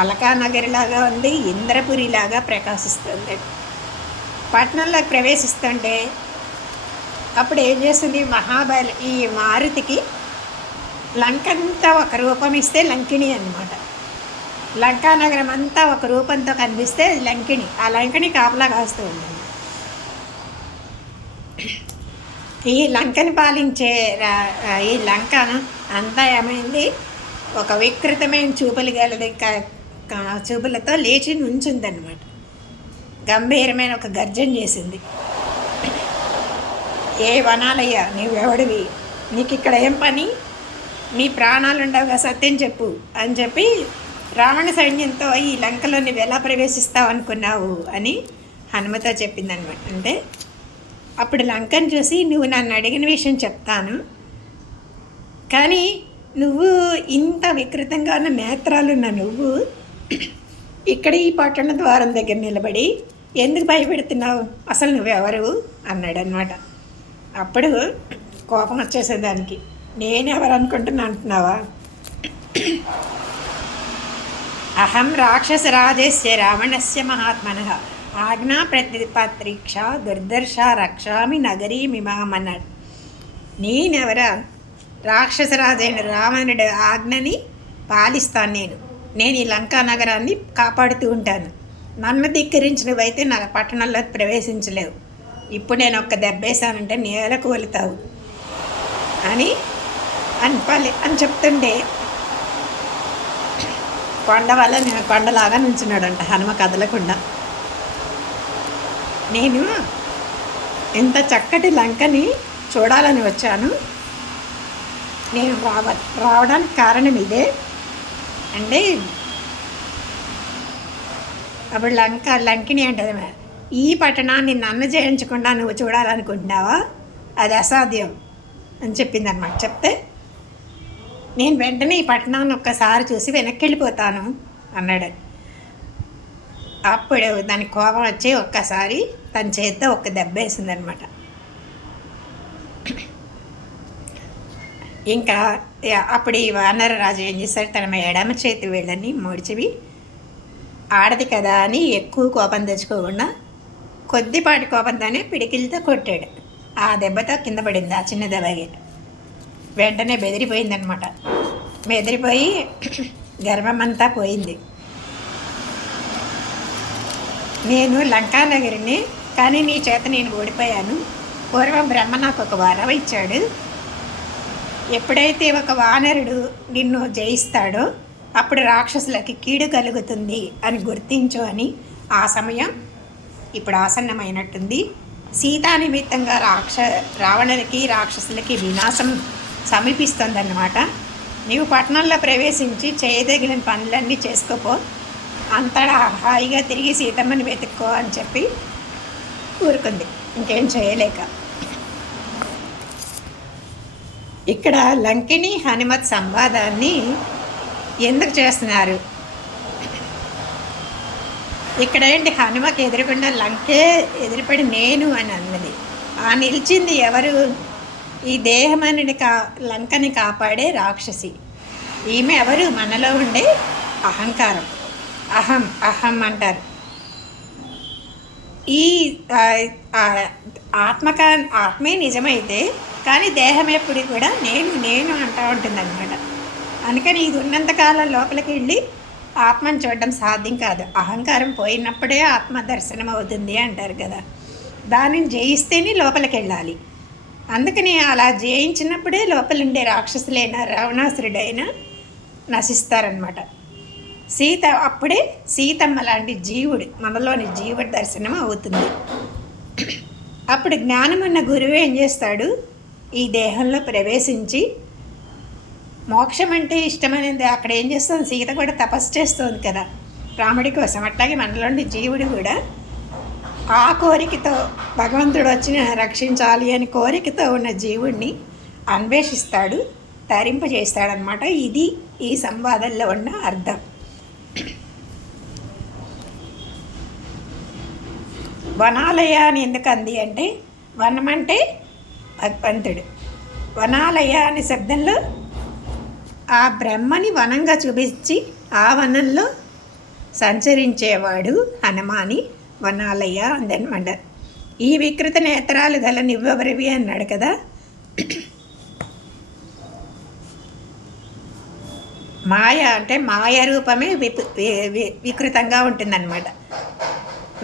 అలకానగరిలాగా ఉంది, ఇంద్రపురిలాగా ప్రకాశిస్తుంది. పట్టణంలోకి ప్రవేశిస్తుంటే అప్పుడు ఏం చేస్తుంది? ఈ మారుతికి లంకంతా ఒక రూపం ఇస్తే లంకిణి అన్నమాట. లంకానగరం అంతా ఒక రూపంతో కనిపిస్తే లంకిణి. ఆ లంకిణి కాపలా కాస్తూ ఉంటుంది. ఈ లంకని పాలించే ఈ లంక అంతా ఏమైంది? ఒక వికృతమైన చూపులు గలది చూపులతో లేచి నుంచుందన్నమాట. గంభీరమైన ఒక గర్జన చేసింది. ఏ వనాలయ్యా, నీవెవడివి? నీకు ఇక్కడ ఏం పని? నీ ప్రాణాలు ఉండవుగా, సత్యం చెప్పు అని చెప్పి రావణ సైన్యంతో ఈ లంకలో నువ్వు ఎలా ప్రవేశిస్తావు అనుకున్నావు అని హనుమతో చెప్పిందనమాట. అంటే అప్పుడు లంకను చూసి, నువ్వు నన్ను అడిగిన విషయం చెప్తాను, కానీ నువ్వు ఇంత వికృతంగా ఉన్న నేత్రాలున్న నువ్వు ఇక్కడ ఈ పట్టణ ద్వారం దగ్గర నిలబడి ఎందుకు భయపెడుతున్నావు, అసలు నువ్వెవరు అన్నాడనమాట. అప్పుడు కోపం వచ్చేసేదానికి, నేనెవరు అనుకుంటున్నా అంటున్నావా, అహం రాక్షసరాజస్య రావణస్య మహాత్మనః ఆజ్ఞా ప్రతిపత్రీక్ష దుర్దర్శ రక్షామి నగరీమిమామన్నాడు. నేనెవరా, రాక్షసరాజైన రావణుడి ఆజ్ఞని పాలిస్తాను. నేను ఈ లంకా నగరాన్ని కాపాడుతూ ఉంటాను. నన్ను ధిక్కరించినవైతే నా పట్టణంలోకి ప్రవేశించలేవు. ఇప్పుడు నేను ఒక్క దెబ్బేశానంటే నేలకు వెళుతావు అని చెప్తుంటే కొండలాగా నుంచున్నాడంట హనుమ కదలకుండా. నేను ఇంత చక్కటి లంకని చూడాలని వచ్చాను. నేను రావడానికి కారణం ఇదే అంటే అప్పుడు లంకిని అంటది, ఈ పట్టణాన్ని నన్ను జయించకుండా నువ్వు చూడాలనుకుంటున్నావా, అది అసాధ్యం అని చెప్పిందనమాట. చెప్తే నేను వెంటనే ఈ పట్టణాన్ని ఒక్కసారి చూసి వెనక్కి వెళ్ళిపోతాను అన్నాడు. అప్పుడు దానికి కోపం వచ్చి ఒక్కసారి తన చేత్తో ఒక్క దెబ్బ వేసిందనమాట. ఇంకా అప్పుడు ఈ వానర రాజు ఏం చేశాడు, తన ఎడమ చేతి వేళ్ళని ముడిచివి ఆడది కదా అని ఎక్కువ కోపం తెచ్చుకోకుండా కొద్దిపాటి కోపంతోనే పిడికిలతో కొట్టాడు. ఆ దెబ్బతో కింద పడింది ఆ చిన్న దెబ్బకి. వెంటనే బెదిరిపోయిందనమాట. బెదిరిపోయి గర్వమంతా పోయింది. నేను లంకానగరిని, కానీ నీ చేత నేను ఓడిపోయాను. పూర్వం బ్రహ్మ నాకు ఒక వరం ఇచ్చాడు. ఎప్పుడైతే ఒక వానరుడు నిన్ను జయిస్తాడో అప్పుడు రాక్షసులకి కీడు కలుగుతుంది అని గుర్తించు అని. ఆ సమయం ఇప్పుడు ఆసన్నమైనట్టుంది. సీతా నిమిత్తంగా రావణునికి రాక్షసులకి వినాశం సమీపిస్తుందన్నమాట. నీవు పట్టణంలో ప్రవేశించి చేయదగిన పనులన్నీ చేసుకోపో, అంతటా హాయిగా తిరిగి సీతమ్మని వెతుక్కో అని చెప్పి ఊరుకుంది, ఇంకేం చేయలేక. ఇక్కడ లంకిని హనుమత్ సంవాదాన్ని ఎందుకు చేస్తున్నారు, ఇక్కడ ఏంటి, హనుమకి ఎదురుకుండా లంకే ఎదురుపడి నేను అని అన్నది. ఆ నిలిచింది ఎవరు, ఈ దేహమని లంకని కాపాడే రాక్షసి. ఈమె ఎవరు, మనలో ఉండే అహంకారం, అహం అంటారు. ఈ ఆత్మే నిజమైతే కానీ దేహం ఎప్పుడు కూడా నేను అంటూ ఉంటుందన్నమాట. అందుకని ఇది ఉన్నంతకాలం లోపలికి వెళ్ళి ఆత్మను చూడడం సాధ్యం కాదు. అహంకారం పోయినప్పుడే ఆత్మ దర్శనం అవుతుంది అంటారు కదా. దానిని జయిస్తేనే లోపలికి వెళ్ళాలి. అందుకని అలా జయించినప్పుడే లోపలుండే రాక్షసులైనా రావణాసురుడైనా నశిస్తారనమాట. అప్పుడే సీతమ్మ లాంటి జీవుడు, మనలోని జీవుడి దర్శనం అవుతుంది. అప్పుడు జ్ఞానమున్న గురువు ఏం చేస్తాడు, ఈ దేహంలో ప్రవేశించి మోక్షం అంటే ఇష్టమైనది అక్కడ ఏం చేస్తుంది, సీత కూడా తపస్సు చేస్తుంది కదా రాముడి కోసం. అట్లాగే మనలోని జీవుడు కూడా ఆ కోరికతో భగవంతుడు వచ్చి రక్షించాలి అని కోరికతో ఉన్న జీవుడిని అన్వేషిస్తాడు, తరింపజేస్తాడనమాట. ఇది ఈ సంవాదంలో ఉన్న అర్థం. వనాలయ అని ఎందుకు అంది అంటే, వనం అంటే భగవంతుడు. వనాలయ అనే శబ్దంలో ఆ బ్రహ్మని వనంగా చూపించి ఆ వనంలో సంచరించేవాడు హనుమాని వనాలయ అందనమాట. ఈ వికృత నేత్రాలు గల నివ్వెవరివి అన్నాడు కదా. మాయ అంటే మాయ రూపమే వికృతంగా ఉంటుందన్నమాట.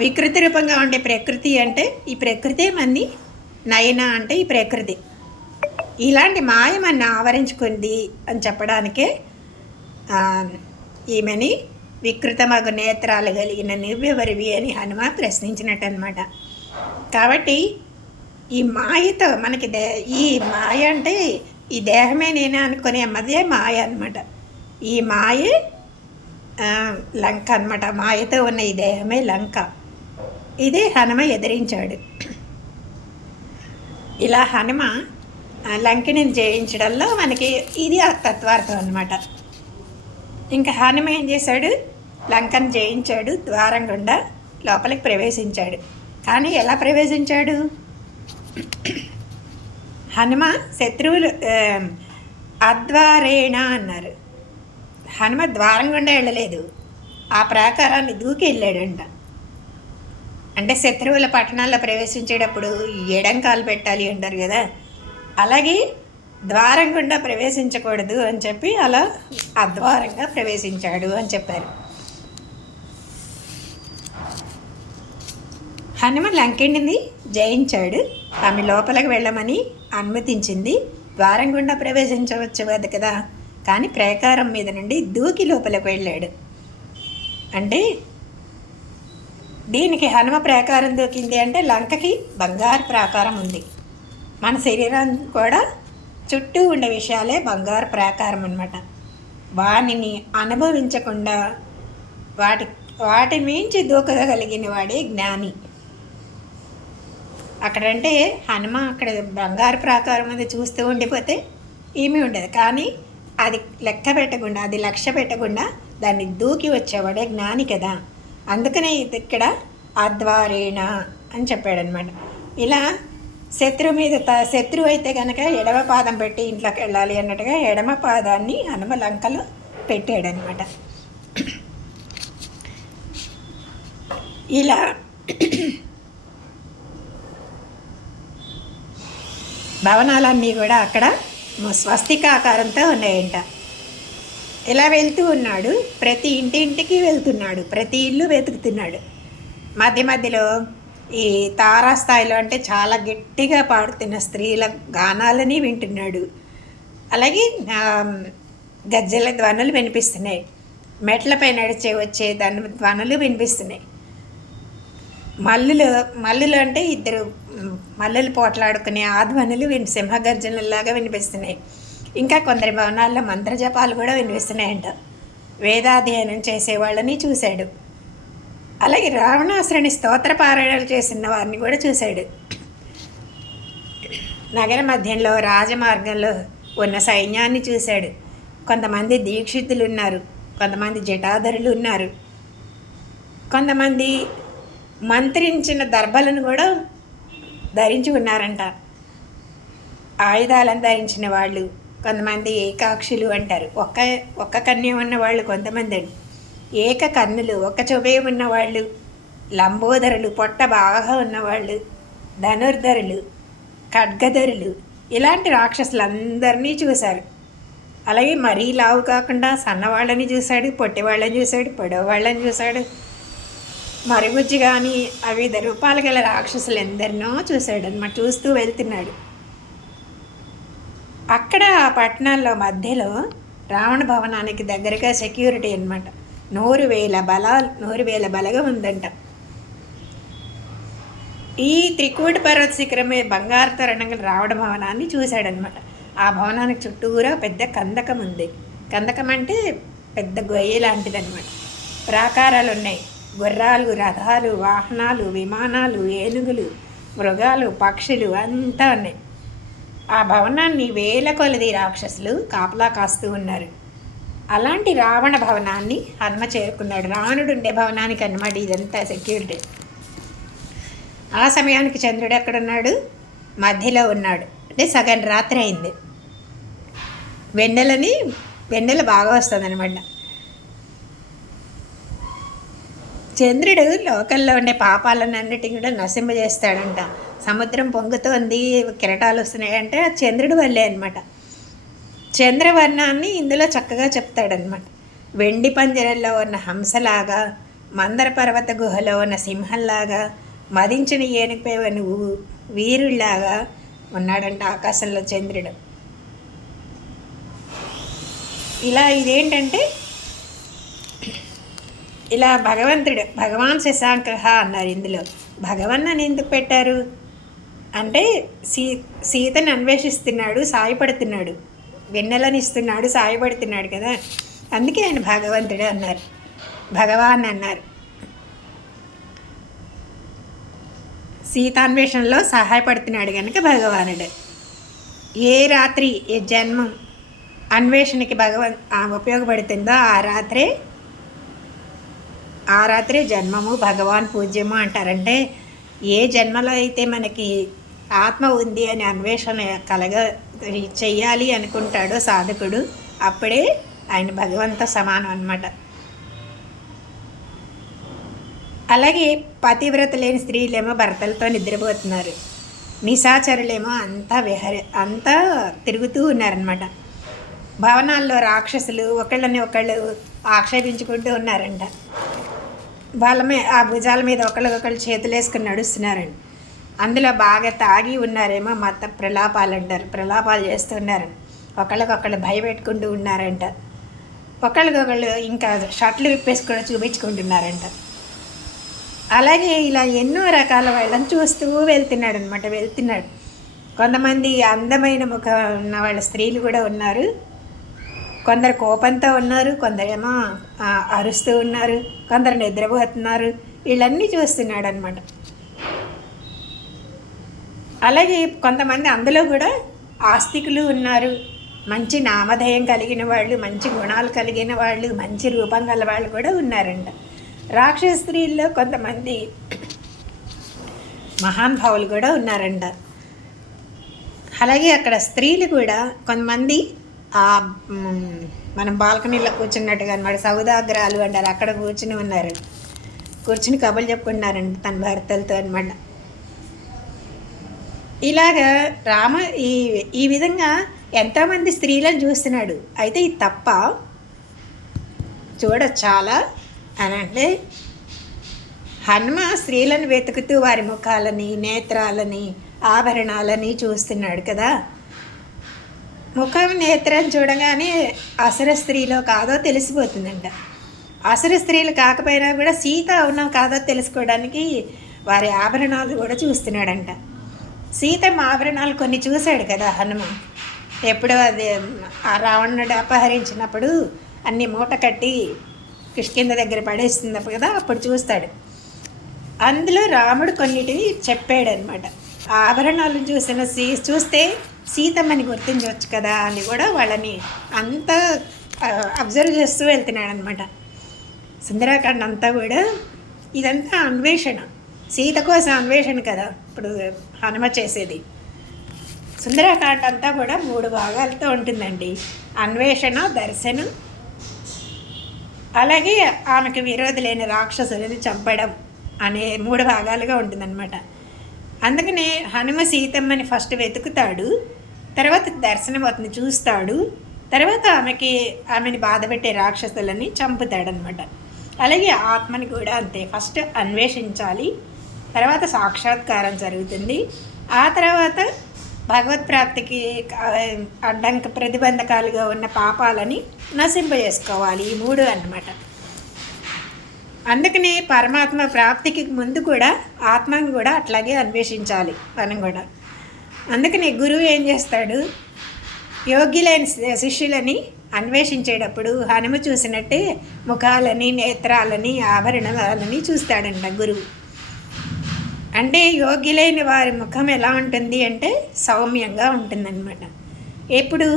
వికృతి రూపంగా ఉండే ప్రకృతి అంటే ఈ ప్రకృతి మన్ని నయన అంటే ఈ ప్రకృతి. ఇలాంటి మాయ మన ఆవరించుకుంది అని చెప్పడానికే ఈమెని వికృతమగు నేత్రాలు కలిగిన నువ్వెవరివి అని హనుమ ప్రశ్నించినట్టు అనమాట. కాబట్టి ఈ మాయతో మనకి ఈ మాయ అంటే ఈ దేహమే నేనే అనుకునే మధ్య మాయ అనమాట. ఈ మాయే లంక అనమాట. మాయతో ఉన్న ఈ దేహమే లంక. ఇదే హనుమ ఎదిరించాడు. ఇలా హనుమ లంకిని జయించడంలో మనకి ఇది ఆ తత్వార్థం అనమాట. ఇంకా హనుమ ఏం చేశాడు, లంకను జయించాడు, ద్వారం గుండా లోపలికి ప్రవేశించాడు. కానీ ఎలా ప్రవేశించాడు? హనుమ శత్రువులు అద్వారేణ అన్నారు. హనుమ ద్వారం గుండా వెళ్ళలేదు, ఆ ప్రాకారాన్ని దూకి వెళ్ళాడంట. అంటే శత్రువుల పట్టణాల్లో ప్రవేశించేటప్పుడు ఎడం కాలు పెట్టాలి అంటారు కదా, అలాగే ద్వారం గుండా ప్రవేశించకూడదు అని చెప్పి అలా అద్వారంగా ప్రవేశించాడు అని చెప్పారు. హనుమ లంకిణిని జయించాడు, ఆమె లోపలికి వెళ్ళమని అనుమతించింది. ద్వారం గుండా ప్రవేశించవచ్చు కదా, కానీ ప్రాకారం మీద నుండి దూకి లోపలికి వెళ్ళాడు. అంటే దీనికి హనుమ ప్రాకారం దూకింది అంటే లంకకి బంగారు ప్రాకారం ఉంది. మన శరీరం కూడా చుట్టూ ఉండే విషయాలే బంగారు ప్రాకారం అన్నమాట. వాటిని అనుభవించకుండా వాటి మించి దూకగలిగిన వాడే జ్ఞాని. అక్కడంటే హనుమ అక్కడ బంగారు ప్రాకారం అది చూస్తూ ఉండిపోతే ఏమీ ఉండదు, కానీ అది లెక్క పెట్టకుండా, అది లక్ష్య పెట్టకుండా దాన్ని దూకి వచ్చేవాడే జ్ఞాని కదా. అందుకనే ఇది ఇక్కడ అద్వారేణ అని చెప్పాడనమాట. ఇలా శత్రువు అయితే కనుక ఎడమ పాదం పెట్టి ఇంట్లోకి వెళ్ళాలి అన్నట్టుగా ఎడమ పాదాన్ని హనుమ లంకలో పెట్టాడనమాట. ఇలా భవనాలన్నీ కూడా అక్కడ స్వస్తికాకారంతో ఉన్నాయంట. ఇలా వెళ్తూ ఉన్నాడు, ప్రతి ఇంటింటికి వెళ్తున్నాడు, ప్రతి ఇల్లు వెతుకుతున్నాడు. మధ్య మధ్యలో ఈ తారాస్థాయిలో అంటే చాలా గట్టిగా పాడుతున్న స్త్రీల గానాలని వింటున్నాడు. అలాగే గజ్జల ధ్వనులు వినిపిస్తున్నాయి, మెట్లపై నడిచే వచ్చే ధ్వనులు వినిపిస్తున్నాయి. మల్లులు అంటే ఇద్దరు మల్లెలు పోట్లాడుకునే ఆ ధ్వనులు సింహగర్జనలాగా వినిపిస్తున్నాయి. ఇంకా కొందరి భవనాల్లో మంత్రజపాలు కూడా వినిపిస్తున్నాయంట. వేదాధ్యయనం చేసేవాళ్ళని చూశాడు. అలాగే రావణాసురుని స్తోత్ర పారాయణలు చేసిన వారిని కూడా చూశాడు. నగర మధ్యంలో రాజమార్గంలో ఉన్న సైన్యాన్ని చూశాడు. కొంతమంది దీక్షితులు ఉన్నారు, కొంతమంది జటాధరులు ఉన్నారు, కొంతమంది మంత్రించిన దర్భలను కూడా ధరించి ఉన్నారంట. ఆయుధాలను ధరించిన వాళ్ళు, కొంతమంది ఏకాక్షులు అంటారు, ఒక్క కన్య ఉన్నవాళ్ళు కొంతమంది, ఏక కన్నులు, ఒక్క చొబే ఉన్నవాళ్ళు, లంబోదరులు, పొట్ట బాగా ఉన్నవాళ్ళు, ధనుర్ధరులు, ఖడ్గధరులు, ఇలాంటి రాక్షసులందరినీ చూశారు. అలాగే మరీ లావు కాకుండా సన్నవాళ్ళని చూశాడు, పొట్టివాళ్ళని చూశాడు, పొడవవాళ్ళని చూశాడు, మరుగుజ్జు కానీ వివిధ రూపాలు గల రాక్షసులు ఎందరినో చూశాడు అన్నమాట. చూస్తూ వెళ్తున్నాడు. అక్కడ ఆ పట్టణాల్లో మధ్యలో రావణ భవనానికి దగ్గరగా సెక్యూరిటీ అన్నమాట. 100,000 బలగా ఉందంట. ఈ త్రికూట పర్వత శిఖరమే బంగారు తరణంగా రావణ భవనాన్ని చూశాడనమాట. ఆ భవనానికి చుట్టూరా పెద్ద కందకం ఉంది. కందకం అంటే పెద్ద గొయ్యి లాంటిది అనమాట. ప్రాకారాలు ఉన్నాయి, గుర్రాలు, రథాలు, వాహనాలు, విమానాలు, ఏనుగులు, మృగాలు, పక్షులు అంతా ఉన్నాయి. ఆ భవనాన్ని వేల కొలది రాక్షసులు కాపలా కాస్తూ ఉన్నారు. అలాంటి రావణ భవనాన్ని హనుమ చేరుకున్నాడు. రావణుడు ఉండే భవనానికి అన్నమాట ఇదంతా సెక్యూరిటీ. ఆ సమయానికి చంద్రుడు ఎక్కడున్నాడు? మధ్యలో ఉన్నాడు. అంటే సగం రాత్రి అయింది. వెన్నెల బాగా వస్తుంది అనమాట. చంద్రుడు లోకల్లో ఉండే పాపాలన్నిటిని కూడా నశింపజేస్తాడంట. సముద్రం పొంగుతోంది, కిరటాలు వస్తున్నాయంటే చంద్రుడు వల్లే అనమాట. చంద్రవర్ణాన్ని ఇందులో చక్కగా చెప్తాడనమాట. వెండి పంజరంలో ఉన్న హంసలాగా, మందర పర్వత గుహలో ఉన్న సింహంలాగా, మదించిన ఏనుగుపై ఉన్న వీరుల్లాగా ఉన్నాడంట ఆకాశంలో చంద్రుడు. ఇలా ఇదేంటంటే ఇలా భగవాన్ శశాంక అన్నారు. ఇందులో భగవన్ అని ఎందుకు పెట్టారు అంటే సీతను అన్వేషిస్తున్నాడు, సాయపడుతున్నాడు, వెన్నెలని ఇస్తున్నాడు, సాయపడుతున్నాడు కదా, అందుకే ఆయన భగవంతుడు అన్నారు, భగవాన్ అన్నారు. సీతాన్వేషణలో సహాయపడుతున్నాడు కనుక భగవానుడు. ఏ రాత్రి ఏ జన్మం అన్వేషణకి ఉపయోగపడుతుందో ఆ రాత్రే జన్మము భగవాన్ పూజ్యము అంటారంటే ఏ జన్మలో అయితే మనకి ఆత్మ ఉంది అని అన్వేషణ చెయ్యాలి అనుకుంటాడో సాధకుడు అప్పుడే ఆయన భగవంత సమానం అన్నమాట. అలాగే పతివ్రత లేని స్త్రీలేమో భర్తలతో నిద్రపోతున్నారు, నిశాచరులేమో అంతా తిరుగుతూ ఉన్నారనమాట. భవనాల్లో రాక్షసులు ఒకళ్ళని ఒకళ్ళు ఆక్షేపించుకుంటూ ఉన్నారంట. ఆ భుజాల మీద ఒకళ్ళకొకళ్ళు చేతులు వేసుకుని నడుస్తున్నారండి. అందులో బాగా తాగి ఉన్నారేమో మత ప్రలాపాలు అంటారు, ప్రలాపాలు చేస్తున్నారండి. ఒకళ్ళకొకళ్ళు భయపెట్టుకుంటూ ఉన్నారంట. ఒకళ్ళకొకళ్ళు ఇంకా షర్ట్లు విప్పేసుకొని చూపించుకుంటున్నారంట. అలాగే ఇలా ఎన్నో రకాల వాళ్ళని చూస్తూ వెళ్తున్నాడు. కొంతమంది అందమైన ముఖం ఉన్న వాళ్ళ స్త్రీలు కూడా ఉన్నారు, కొందరు కోపంతో ఉన్నారు, కొందరేమో అరుస్తూ ఉన్నారు, కొందరు నిద్రపోతున్నారు. వీళ్ళన్నీ చూస్తున్నాడు అనమాట. అలాగే కొంతమంది అందులో కూడా ఆస్తికులు ఉన్నారు, మంచి నామధేయం కలిగిన వాళ్ళు, మంచి గుణాలు కలిగిన వాళ్ళు, మంచి రూపం గల వాళ్ళు కూడా ఉన్నారంట. రాక్షస స్త్రీల్లో కొంతమంది మహానుభావులు కూడా ఉన్నారంట. అలాగే అక్కడ స్త్రీలు కూడా కొంతమంది మనం బాల్కనీలో కూర్చున్నట్టుగా అనమాట, సౌదాగ్రాలు అంటారు, అక్కడ కూర్చుని కబుర్లు చెప్పుకుంటున్నారంట తన భర్తలతో అనమాట. ఇలాగా ఈ విధంగా ఎంతోమంది స్త్రీలను చూస్తున్నాడు. అయితే ఇది తప్ప చాలా అని అంటే హనుమ స్త్రీలను వెతుకుతూ వారి ముఖాలని, నేత్రాలని, ఆభరణాలని చూస్తున్నాడు కదా. ముఖం నేత్రం చూడగానే అసుర స్త్రీలో కాదో తెలిసిపోతుందంట. అసుర స్త్రీలు కాకపోయినా కూడా సీత అవునా కాదో తెలుసుకోవడానికి వారి ఆభరణాలు కూడా చూస్తున్నాడంట. సీతమ్మ ఆభరణాలు కొన్ని చూశాడు కదా హనుమ. ఎప్పుడో అది ఆ రావణుడు అపహరించినప్పుడు అన్ని మూట కట్టి కిష్కింద దగ్గర పడేస్తున్నప్పుడు కదా, అప్పుడు చూస్తాడు. అందులో రాముడు కొన్నిటిని చెప్పాడనమాట. ఆ ఆభరణాలను చూస్తే సీతమ్మని గుర్తించవచ్చు కదా అని కూడా వాళ్ళని అంతా అబ్జర్వ్ చేస్తూ వెళ్తున్నాడు అనమాట. సుందరాకాండ అంతా కూడా ఇదంతా అన్వేషణ, సీత కోసం అన్వేషణ కదా ఇప్పుడు హనుమ చేసేది. సుందరాకాండ అంతా కూడా 3 భాగాలతో ఉంటుందండి. అన్వేషణ, దర్శనం, అలాగే ఆమెకు విరోధులైన రాక్షసులని చంపడం అనే 3 భాగాలుగా ఉంటుందన్నమాట. అందుకనే హనుమ సీతమ్మని ఫస్ట్ వెతుకుతాడు, తర్వాత దర్శనమవుతుంది చూస్తాడు, తర్వాత ఆమెని బాధపెట్టే రాక్షసులని చంపుతాడనమాట. అలాగే ఆత్మని కూడా అంతే, ఫస్ట్ అన్వేషించాలి, తర్వాత సాక్షాత్కారం జరుగుతుంది, ఆ తర్వాత భగవత్ప్రాప్తికి ప్రతిబంధకాలుగా ఉన్న పాపాలని నశింపజేసుకోవాలి. ఈ 3 అన్నమాట. అందుకనే పరమాత్మ ప్రాప్తికి ముందు కూడా ఆత్మను కూడా అట్లాగే అన్వేషించాలి మనం కూడా. అందుకని గురువు ఏం చేస్తాడు, యోగ్యులైన శిష్యులని అన్వేషించేటప్పుడు హనుమ చూసినట్టే ముఖాలని, నేత్రాలని, ఆభరణాలని చూస్తాడంట గురువు. అంటే యోగ్యులైన వారి ముఖం ఎలా ఉంటుంది అంటే సౌమ్యంగా ఉంటుందన్నమాట. ఎప్పుడు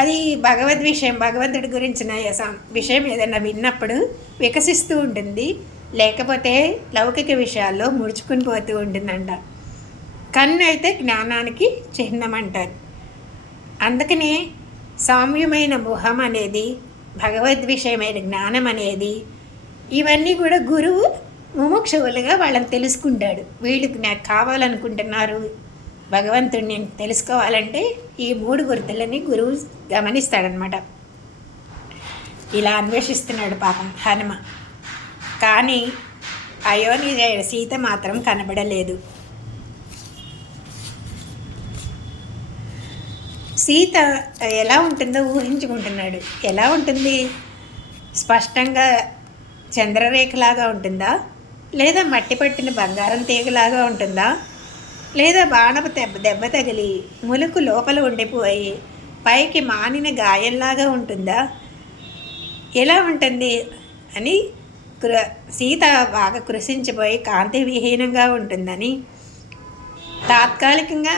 అది భగవంతుడి గురించిన విషయం ఏదైనా విన్నప్పుడు వికసిస్తూ ఉంటుంది, లేకపోతే లౌకిక విషయాల్లో ముడుచుకుని పోతూ ఉంటుందంట. కన్ను అయితే జ్ఞానానికి చిహ్నం అంటారు. అందుకనే సౌమ్యమైన ముఖం అనేది, భగవద్విషయమైన జ్ఞానం అనేది, ఇవన్నీ కూడా గురువు ముముక్షువులుగా వాళ్ళని తెలుసుకుంటాడు. వీళ్ళకి నాకు కావాలనుకుంటున్నారు భగవంతుడిని తెలుసుకోవాలంటే ఈ 3 గుర్తులని గురువు గమనిస్తాడనమాట. ఇలా అన్వేషిస్తున్నాడు పాపం హనుమ. కానీ అయోని సీత మాత్రం కనబడలేదు. సీత ఎలా ఉంటుందో ఊహించుకుంటున్నాడు. ఎలా ఉంటుంది? స్పష్టంగా చంద్రరేఖలాగా ఉంటుందా, లేదా మట్టి పట్టిన బంగారం తీగలాగా ఉంటుందా, లేదా బాణపు దెబ్బ తగిలి ములుకు లోపల ఉండిపోయి పైకి మానిన గాయంలాగా ఉంటుందా, ఎలా ఉంటుంది అని సీత బాగా కృషించిపోయి కాంతి విహీనంగా ఉంటుందని తాత్కాలికంగా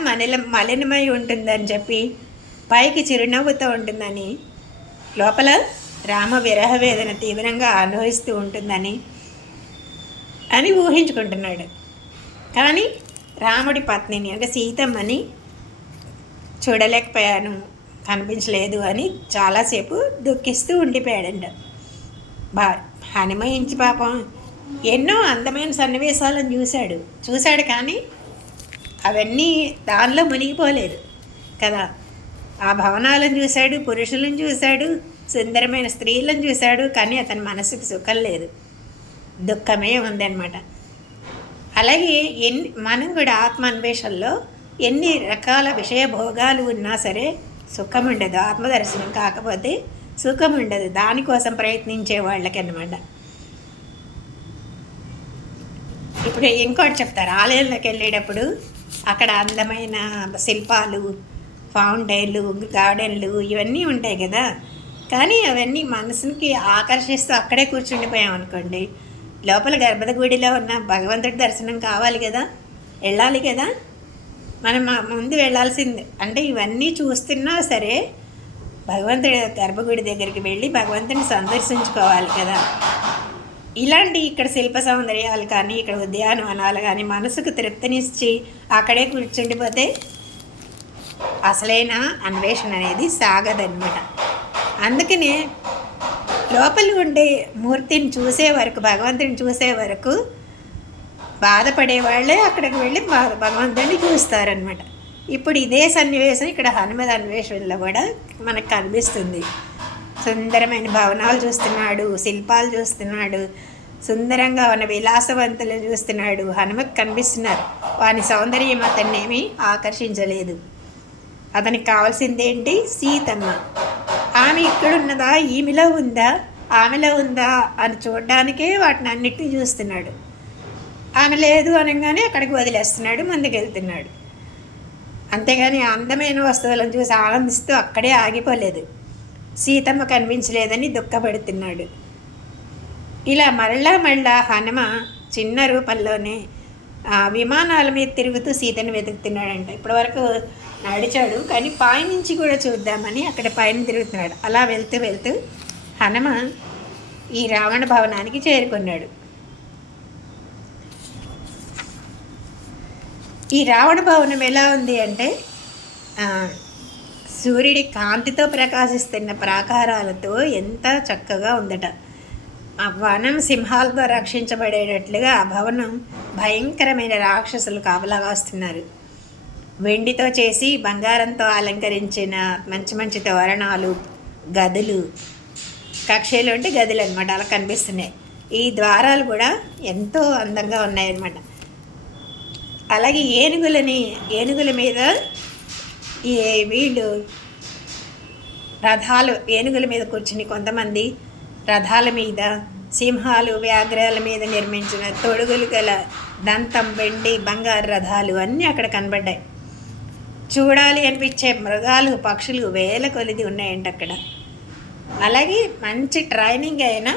మలినమై ఉంటుందని చెప్పి పైకి చిరునవ్వుతో ఉంటుందని లోపల రామ విరహ వేదన తీవ్రంగా అనుభవిస్తూ ఉంటుందని అని ఊహించుకుంటున్నాడు. కానీ రాముడి పత్నిని అంటే సీతమ్మని చూడలేకపోయాను, కనిపించలేదు అని చాలాసేపు దుఃఖిస్తూ ఉండిపోయాడంట. హనుమయించి పాపం ఎన్నో అందమైన సన్నివేశాలను చూశాడు కానీ అవన్నీ దానిలో మునిగిపోలేదు కదా. ఆ భవనాలను చూశాడు, పురుషులను చూశాడు, సుందరమైన స్త్రీలను చూశాడు, కానీ అతని మనసుకు సుఖం లేదు, దుఃఖమే ఉందన్నమాట. అలాగే మనం కూడా ఆత్మాన్వేషణలో ఎన్ని రకాల విషయ భోగాలు ఉన్నా సరే సుఖం ఉండదు. ఆత్మదర్శనం కాకపోతే సుఖం ఉండదు, దానికోసం ప్రయత్నించే వాళ్ళకి అన్నమాట. ఇప్పుడు ఇంకోటి చెప్తారు, ఆలయంలోకి వెళ్ళేటప్పుడు అక్కడ అందమైన శిల్పాలు, ఫౌంటైన్లు, గార్డెన్లు ఇవన్నీ ఉంటాయి కదా. కానీ అవన్నీ మనసుకి ఆకర్షిస్తూ అక్కడే కూర్చుండిపోయాం అనుకోండి, లోపల గర్భగుడిలో ఉన్న భగవంతుడి దర్శనం కావాలి కదా, వెళ్ళాలి కదా, మనం ముందు వెళ్ళాల్సిందే. అంటే ఇవన్నీ చూస్తున్నా సరే భగవంతుడి గర్భగుడి దగ్గరికి వెళ్ళి భగవంతుని సందర్శించుకోవాలి కదా. ఇలాంటి ఇక్కడ శిల్ప సౌందర్యాలు కానీ ఇక్కడ ఉద్యానవనాలు కానీ మనసుకు తృప్తినిచ్చి అక్కడే కూర్చుండిపోతే అసలైన అన్వేషణ అనేది సాగదన్నమాట. అందుకనే లోపల ఉండే మూర్తిని చూసే వరకు, భగవంతుని చూసే వరకు బాధపడే వాళ్ళే అక్కడికి వెళ్ళి భగవంతుడిని చూస్తారనమాట. ఇప్పుడు ఇదే సన్నివేశం ఇక్కడ హనుమద్ అన్వేషణలో కూడా మనకు కనిపిస్తుంది. సుందరమైన భవనాలు చూస్తున్నాడు, శిల్పాలు చూస్తున్నాడు, సుందరంగా ఉన్న విలాసవంతులు చూస్తున్నాడు, హనుమకు కనిపిస్తున్నారు. వాని సౌందర్యం అతన్ని ఏమీ ఆకర్షించలేదు. అతనికి కావాల్సిందేంటి? సీతమ్మ. ఆమె ఇక్కడున్నదా, ఈమెలో ఉందా, ఆమెలో ఉందా అని చూడడానికే వాటిని అన్నిటినీ చూస్తున్నాడు. ఆమె లేదు అనగానే అక్కడికి వదిలేస్తున్నాడు, ముందుకెళ్తున్నాడు. అంతేగాని అందమైన వస్తువులను చూసి ఆనందిస్తూ అక్కడే ఆగిపోలేదు. సీతమ్మ కనిపించలేదని దుఃఖపడుతున్నాడు. ఇలా మళ్ళా హనుమ చిన్న రూపంలోనే విమానాల మీద తిరుగుతూ సీతను వెతుకుతున్నాడంట. ఇప్పటివరకు నడిచాడు కానీ పైనుంచి కూడా చూద్దామని అక్కడ పైన తిరుగుతున్నాడు. అలా వెళ్తూ హనుమ ఈ రావణ భవనానికి చేరుకున్నాడు. ఈ రావణ భవనం ఎలా ఉంది అంటే సూర్యుడి కాంతితో ప్రకాశిస్తున్న ప్రాకారాలతో ఎంత చక్కగా ఉందట. ఆ వనం సింహాలతో రక్షించబడేటట్లుగా ఆ భవనం భయంకరమైన రాక్షసులు కాపలా కాస్తున్నారు. వెండితో చేసి బంగారంతో అలంకరించిన మంచి మంచి తోరణాలు, గదులు, కక్షలు అంటే గదులు అనమాట, అలా కనిపిస్తున్నాయి. ఈ ద్వారాలు కూడా ఎంతో అందంగా ఉన్నాయన్నమాట. అలాగే ఏనుగుల మీద వీళ్ళు రథాలు, ఏనుగుల మీద కూర్చుని కొంతమంది రథాల మీద, సింహాలు, వ్యాఘ్రాల మీద నిర్మించిన తొడుగులు గల దంతం, వెండి, బంగారు రథాలు అన్నీ అక్కడ కనబడ్డాయి. చూడాలి అనిపించే మృగాలు, పక్షులు వేల కొలిది ఉన్నాయంట అక్కడ. అలాగే మంచి ట్రైనింగ్ అయిన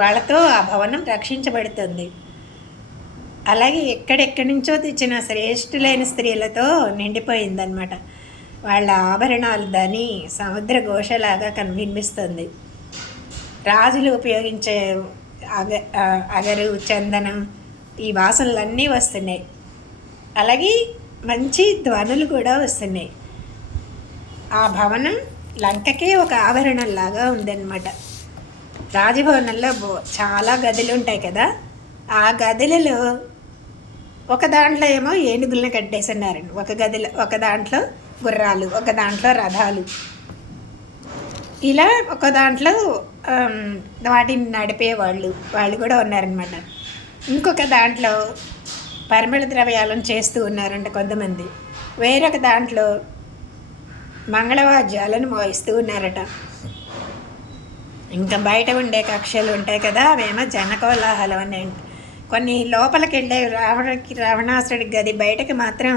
వాళ్ళతో ఆ భవనం రక్షించబడుతుంది. అలాగే ఎక్కడెక్కడి నుంచో తెచ్చిన శ్రేష్ఠులైన స్త్రీలతో నిండిపోయిందనమాట. వాళ్ళ ఆభరణాలు దని సముద్ర ఘోషలాగా వినిపిస్తుంది. రాజులు ఉపయోగించే అగరు, చందనం, ఈ వాసనలన్నీ వస్తున్నాయి. అలాగే మంచి ధ్వనులు కూడా వస్తున్నాయి. ఆ భవనం లంకకే ఒక ఆభరణంలాగా ఉందన్నమాట. రాజభవనంలో చాలా గదులు ఉంటాయి కదా, ఆ గదులలో ఒక దాంట్లో ఏమో ఏనుగులను కట్టేస్తున్నారు, ఒక దాంట్లో గుర్రాలు, ఒక దాంట్లో రథాలు, ఇలా ఒక దాంట్లో వాటిని నడిపే వాళ్ళు కూడా ఉన్నారనమాట. ఇంకొక దాంట్లో పరిమళ ద్రవ్యాలను చేస్తూ ఉన్నారంట కొంతమంది. వేరొక దాంట్లో మంగళవాద్యాలను మోయిస్తూ ఉన్నారట. ఇంకా బయట ఉండే కక్షలు ఉంటాయి కదా, అవేమో జనకోలాహలం అని. కొన్ని లోపలికి వెళ్ళే రావణాసుడి గది బయటకు మాత్రం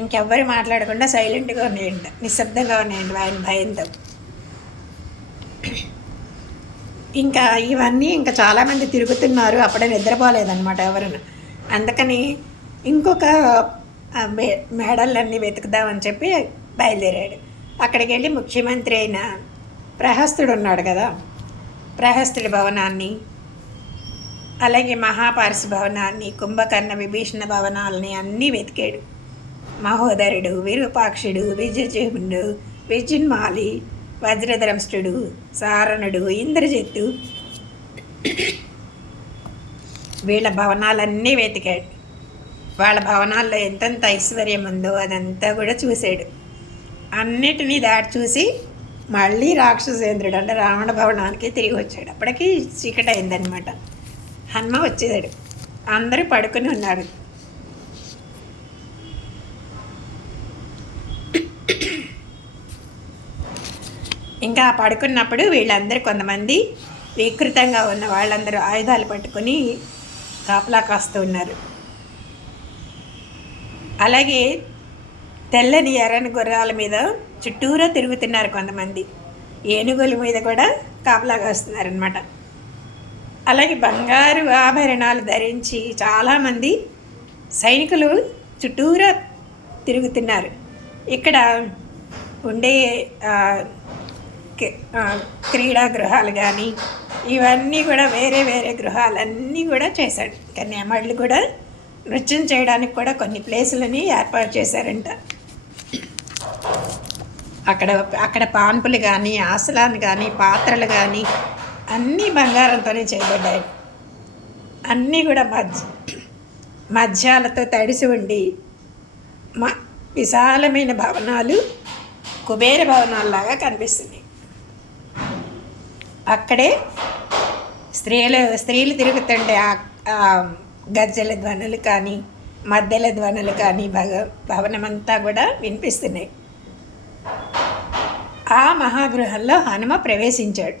ఇంకెవ్వరు మాట్లాడకుండా సైలెంట్గా ఉన్నాయంట, నిశ్శబ్దంగా ఉన్నాయండి ఆయన భయంతో. ఇంకా ఇవన్నీ ఇంకా చాలామంది తిరుగుతున్నారు, అప్పుడే నిద్రపోలేదన్నమాట ఎవరు. అందుకని ఇంకొక మేడలన్నీ వెతుకుదామని చెప్పి బయలుదేరాడు. అక్కడికి వెళ్ళి ముఖ్యమంత్రి అయిన ప్రహస్తుడు ఉన్నాడు కదా, ప్రహస్తుడి భవనాన్ని, అలాగే మహాపారసి భవనాన్ని, కుంభకర్ణ విభీషణ భవనాలని అన్నీ వెతికాడు. మహోదరుడు, విరూపాక్షుడు, విజయజీవుడు, విజున్మాలి, వజ్రధరంష్టుడు, సారణుడు, ఇంద్రజిత్తు, వీళ్ళ భవనాలన్నీ వెతికాడు. వాళ్ళ భవనాల్లో ఎంతెంత ఐశ్వర్యం ఉందో అదంతా కూడా చూశాడు. అన్నిటినీ దాటి చూసి మళ్ళీ రాక్షసేంద్రుడు అంటే రావణ భవనానికి తిరిగి వచ్చాడు. అప్పటికి చీకటి అయిందనమాట. హనుమ వచ్చేసాడు. అందరూ పడుకుని ఉన్నారు. ఇంకా పడుకున్నప్పుడు వీళ్ళందరూ కొంతమంది వికృతంగా ఉన్న వాళ్ళందరూ ఆయుధాలు పట్టుకొని కాపలా కాస్తూ ఉన్నారు. అలాగే తెల్లని ఎర్రని గుర్రాల మీద చుట్టూరా తిరుగుతున్నారు కొంతమంది. ఏనుగుల మీద కూడా కాపలా కాస్తున్నారనమాట. అలాగే బంగారు ఆభరణాలు ధరించి చాలామంది సైనికులు చుట్టూరా తిరుగుతున్నారు. ఇక్కడ ఉండే క్రీడా గృహాలు కానీ ఇవన్నీ కూడా వేరే వేరే గృహాలన్నీ కూడా చేశాడు. కానీ అమళ్ళు కూడా నృత్యం చేయడానికి కూడా కొన్ని ప్లేసులని ఏర్పాటు చేశారంట. అక్కడ పాన్పులు కానీ, ఆసనాలు కానీ, పాత్రలు కానీ అన్నీ బంగారంతోనే చేయబడ్డాయి. అన్నీ కూడా మధ్యాలతో తడిసి ఉండి విశాలమైన భవనాలు కుబేర భవనాల్లాగా కనిపిస్తున్నాయి. అక్కడే స్త్రీలు తిరుగుతుండే గజ్జల ధ్వనులు కానీ, మద్దెల ధ్వనులు కానీ భవనమంతా కూడా వినిపిస్తున్నాయి. ఆ మహాగృహంలో హనుమ ప్రవేశించాడు.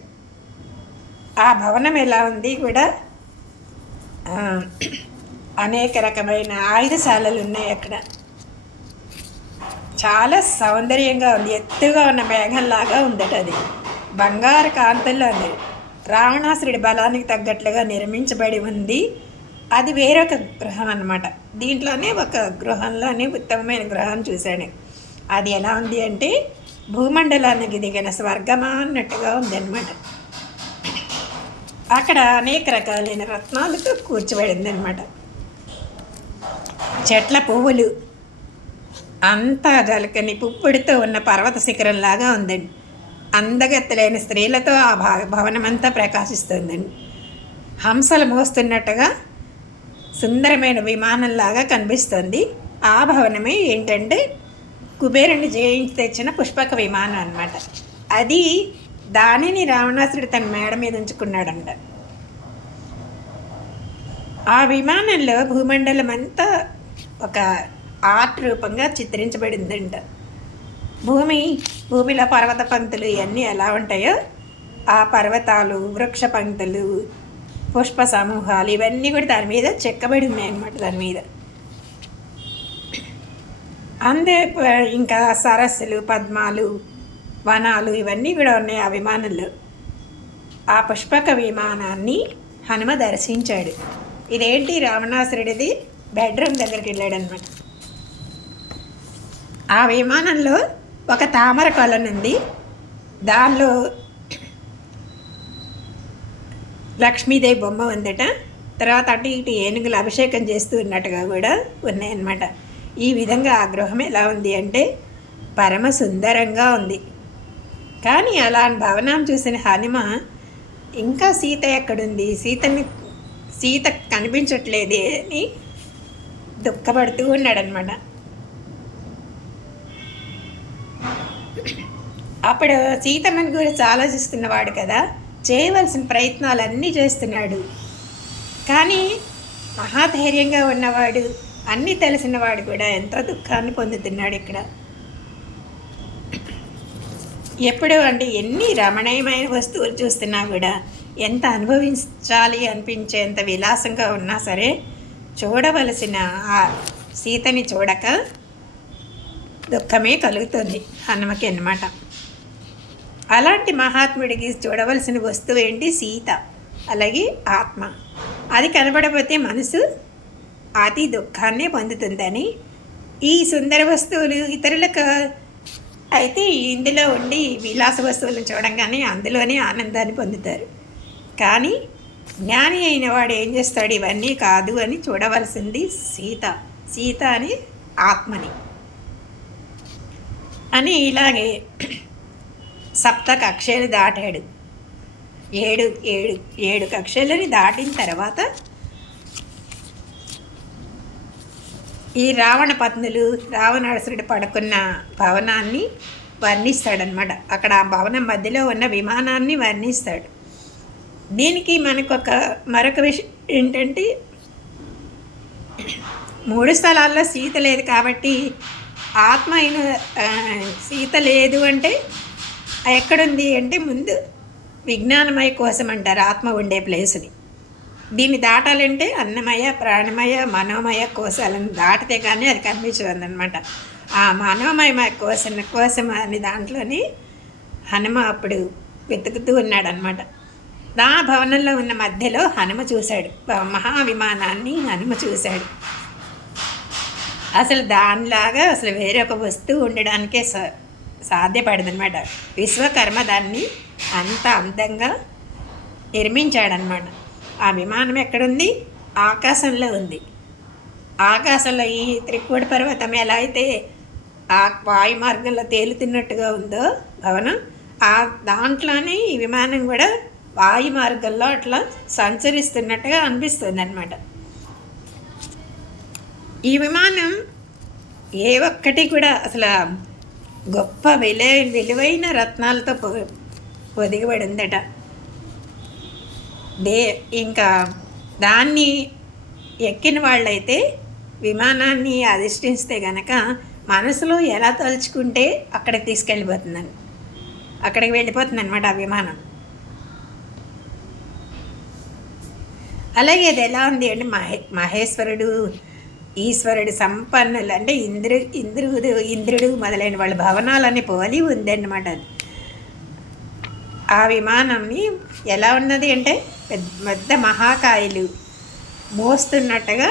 ఆ భవనం ఎలా ఉంది కూడా అనేక రకమైన ఆయుధశాలలు ఉన్నాయి. అక్కడ చాలా సౌందర్యంగా ఉంది. ఎత్తుగా ఉన్న మేఘంలాగా ఉందట. అది బంగారు కాంతుల్లో ఉంది. రావణాసురుడి బలానికి తగ్గట్లుగా నిర్మించబడి ఉంది. అది వేరొక గృహం అన్నమాట. దీంట్లోనే ఒక గృహంలోనే ఉత్తమమైన గృహం చూశాను. అది ఎలా ఉంది అంటే భూమండలానికి దిగిన స్వర్గమా అన్నట్టుగా ఉందన్నమాట. అక్కడ అనేక రకాలైన రత్నాలతో కూర్చోబడిందనమాట. చెట్ల పువ్వులు అంతా జలకని పుప్పొడితో ఉన్న పర్వత శిఖరంలాగా ఉందండి. అందగత్తెలైన స్త్రీలతో ఆ భవనమంతా ప్రకాశిస్తుందండి. హంసలు మోస్తున్నట్టుగా సుందరమైన విమానంలాగా కనిపిస్తుంది. ఆ భవనమే ఏంటంటే కుబేరుని జయించి తెచ్చిన పుష్పక విమానం అన్నమాట. దానిని రావణాసురుడు తన మేడ మీద ఉంచుకున్నాడంట. ఆ విమానంలో భూమండలం అంతా ఒక ఆర్ట్ రూపంగా చిత్రించబడిందంట. భూమిలో పర్వత పంక్తులు ఇవన్నీ ఎలా ఉంటాయో ఆ పర్వతాలు, వృక్ష పంక్తులు, పుష్ప సమూహాలు ఇవన్నీ కూడా దాని మీద చెక్కబడి ఉన్నాయి అన్నమాట. దాని మీద ఇంకా సరస్సులు, పద్మాలు, వనాలు ఇవన్నీ కూడా ఉన్నాయి ఆ విమానంలో. ఆ పుష్పక విమానాన్ని హనుమ దర్శించాడు. ఇదేంటి రావణాసురుడిది బెడ్రూమ్ దగ్గరికి వెళ్ళాడనమాట. ఆ విమానంలో ఒక తామర కొలనుంది. దానిలో లక్ష్మీదేవి బొమ్మ ఉందట. తర్వాత అటు ఇటు ఏనుగులు అభిషేకం చేస్తూ ఉన్నట్టుగా కూడా ఉన్నాయన్నమాట. ఈ విధంగా ఆ గృహం ఎలా ఉంది అంటే పరమ సుందరంగా ఉంది. కానీ అలాంటి భవనం చూసిన హనుమ ఇంకా సీత ఎక్కడుంది, సీత కనిపించట్లేదే అని దుఃఖపడుతూ ఉన్నాడనమాట. అప్పుడు సీతమ్మని గురించి ఆలోచిస్తున్నవాడు కదా, చేయవలసిన ప్రయత్నాలన్నీ చేస్తున్నాడు. కానీ మహాధైర్యంగా ఉన్నవాడు, అన్నీ తెలిసినవాడు కూడా ఎంతో దుఃఖాన్ని పొందుతున్నాడు ఇక్కడ. ఎప్పుడు అంటే ఎన్ని రమణీయమైన వస్తువులు చూస్తున్నా కూడా ఎంత అనుభవించాలి అనిపించేంత విలాసంగా ఉన్నా సరే చూడవలసిన ఆ సీతని చూడక దుఃఖమే కలుగుతుంది హనుమకి అన్నమాట. అలాంటి మహాత్ముడికి చూడవలసిన వస్తువు ఏంటి? సీత, అలాగే ఆత్మ. అది కనబడకపోతే మనసు అతి దుఃఖాన్నే పొందుతుందని, ఈ సుందర వస్తువులు ఇతరులకు అయితే ఇందులో ఉండి విలాస వస్తువులను చూడంగానే అందులోనే ఆనందాన్ని పొందుతారు. కానీ జ్ఞాని అయిన వాడు ఏం చేస్తాడు, ఇవన్నీ కాదు అని చూడవలసింది సీత అని ఆత్మని అని. ఇలాగే సప్త కక్షలు దాటాడు. ఏడు కక్షలని దాటిన తర్వాత ఈ రావణ పత్నులు రావణాసురుడు పడుకున్న భవనాన్ని వర్ణిస్తాడనమాట. అక్కడ ఆ భవనం మధ్యలో ఉన్న విమానాన్ని వర్ణిస్తాడు. దీనికి మనకు మరొక విషయం ఏంటంటే, 3 స్థలాల్లో సీత లేదు కాబట్టి ఆత్మ అయిన సీత లేదు అంటే ఎక్కడుంది అంటే, ముందు విజ్ఞానమయ కోసం అంటారు ఆత్మ ఉండే ప్లేస్ని. దీన్ని దాటాలంటే అన్నమయ, ప్రాణమయ, మనోమయ కోశాలను దాటితే కానీ అది కనిపించదన్నమాట. ఆ మనోమయ కోసం అనే దాంట్లోని హనుమ అప్పుడు వెతుకుతూ ఉన్నాడనమాట. నా భవనంలో ఉన్న మధ్యలో హనుమ చూశాడు, మహావిమానాన్ని హనుమ చూశాడు. అసలు దానిలాగా అసలు వేరొక వస్తువు ఉండడానికే సాధ్యపడదనమాట. విశ్వకర్మ దాన్ని అంత అందంగా నిర్మించాడనమాట. ఆ విమానం ఎక్కడుంది? ఆకాశంలో ఉంది. ఆకాశంలో ఈ త్రికూట పర్వతం ఎలా అయితే ఆ వాయు మార్గంలో తేలుతున్నట్టుగా ఉందో భవనం, ఆ దాంట్లోనే ఈ విమానం కూడా వాయు మార్గంలో అట్లా సంచరిస్తున్నట్టుగా అనిపిస్తుంది అన్నమాట. ఈ విమానం ఏ ఒక్కటి కూడా అసలు గొప్ప విలువైన రత్నాలతో పొదిగిబడి ఉందట. ఇంకా దాన్ని ఎక్కిన వాళ్ళైతే విమానాన్ని అధిష్ఠిస్తే గనక మనసులో ఎలా తలుచుకుంటే అక్కడికి తీసుకెళ్ళిపోతుందని, అక్కడికి వెళ్ళిపోతుంది అనమాట ఆ విమానం. అలాగే అది ఎలా ఉంది అంటే, మహేశ్వరుడు, ఈశ్వరుడు, సంపన్నులు అంటే ఇంద్రుడు మొదలైన వాళ్ళ భవనాలన్నీ పోలి ఉందన్నమాట. అది ఆ విమానాన్ని ఎలా ఉన్నది అంటే, పెద్ద మహాకాయలు మోస్తున్నట్టుగా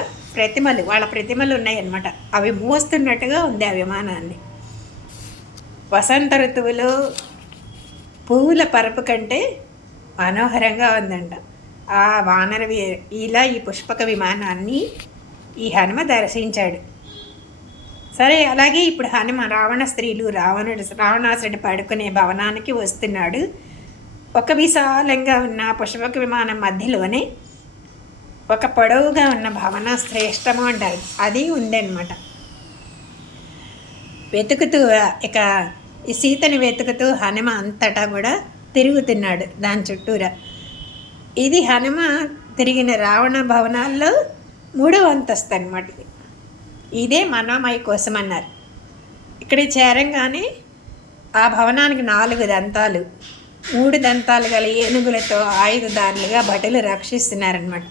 వాళ్ళ ప్రతిమలు ఉన్నాయన్నమాట. అవి మోస్తున్నట్టుగా ఉంది ఆ విమానాన్ని. వసంత ఋతువులో పువ్వుల పరపు కంటే మనోహరంగా ఉందంట ఆ ఇలా ఈ పుష్పక విమానాన్ని ఈ హనుమ దర్శించాడు. సరే, అలాగే ఇప్పుడు హనుమ రావణ స్త్రీలు రావణాసురుడు పడుకునే భవనానికి వస్తున్నాడు. ఒక విశాలంగా ఉన్న పుష్పక విమానం మధ్యలోనే ఒక పొడవుగా ఉన్న భవన శ్రేష్టము అంటారు, అది ఉందన్నమాట. వెతుకుతూ ఇక ఈ సీతని వెతుకుతూ హనుమ అంతటా కూడా తిరుగుతున్నాడు దాని చుట్టూరా. ఇది హనుమ తిరిగిన రావణ భవనాల్లో 3వ అంతస్తు అన్నమాట. ఇదే మనోమయ కోసం అన్నారు. ఇక్కడ చేరంగానే ఆ భవనానికి 4 దంతాలు, 3 దంతాలు గల ఏనుగులతో ఆయుధదారులుగా భటులు రక్షిస్తున్నారనమాట.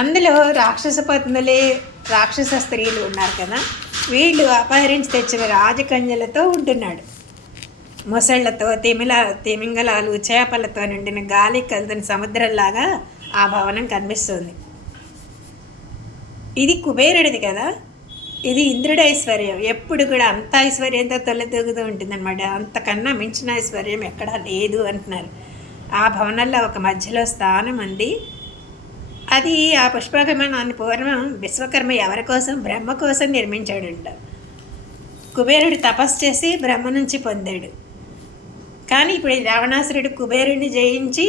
అందులో రాక్షస పత్నులే, రాక్షస స్త్రీలు ఉన్నారు కదా, వీళ్ళు అపహరించి తెచ్చిన రాజకన్యలతో ఉంటున్నాడు. మొసళ్లతో, తిమింగలాలు, చేపలతో నిండిన గాలి కలుతున్న సముద్రంలాగా ఆ భవనం కనిపిస్తుంది. ఇది కుబేరుడిది కదా, ఇది ఇంద్రుడి ఐశ్వర్యం. ఎప్పుడు కూడా అంత ఐశ్వర్యంతో తొలతూగుతూ ఉంటుందన్నమాట. అంతకన్నా మించిన ఐశ్వర్యం ఎక్కడా లేదు అంటున్నారు. ఆ భవనంలో ఒక మధ్యలో స్థానం ఉంది. అది ఆ పుష్పకమానాన్ని పూర్వం విశ్వకర్మ ఎవరి కోసం? బ్రహ్మ కోసం నిర్మించాడంట. కుబేరుడు తపస్సు చేసి బ్రహ్మ నుంచి పొందాడు. కానీ ఇప్పుడు రావణాసురుడు కుబేరుడిని జయించి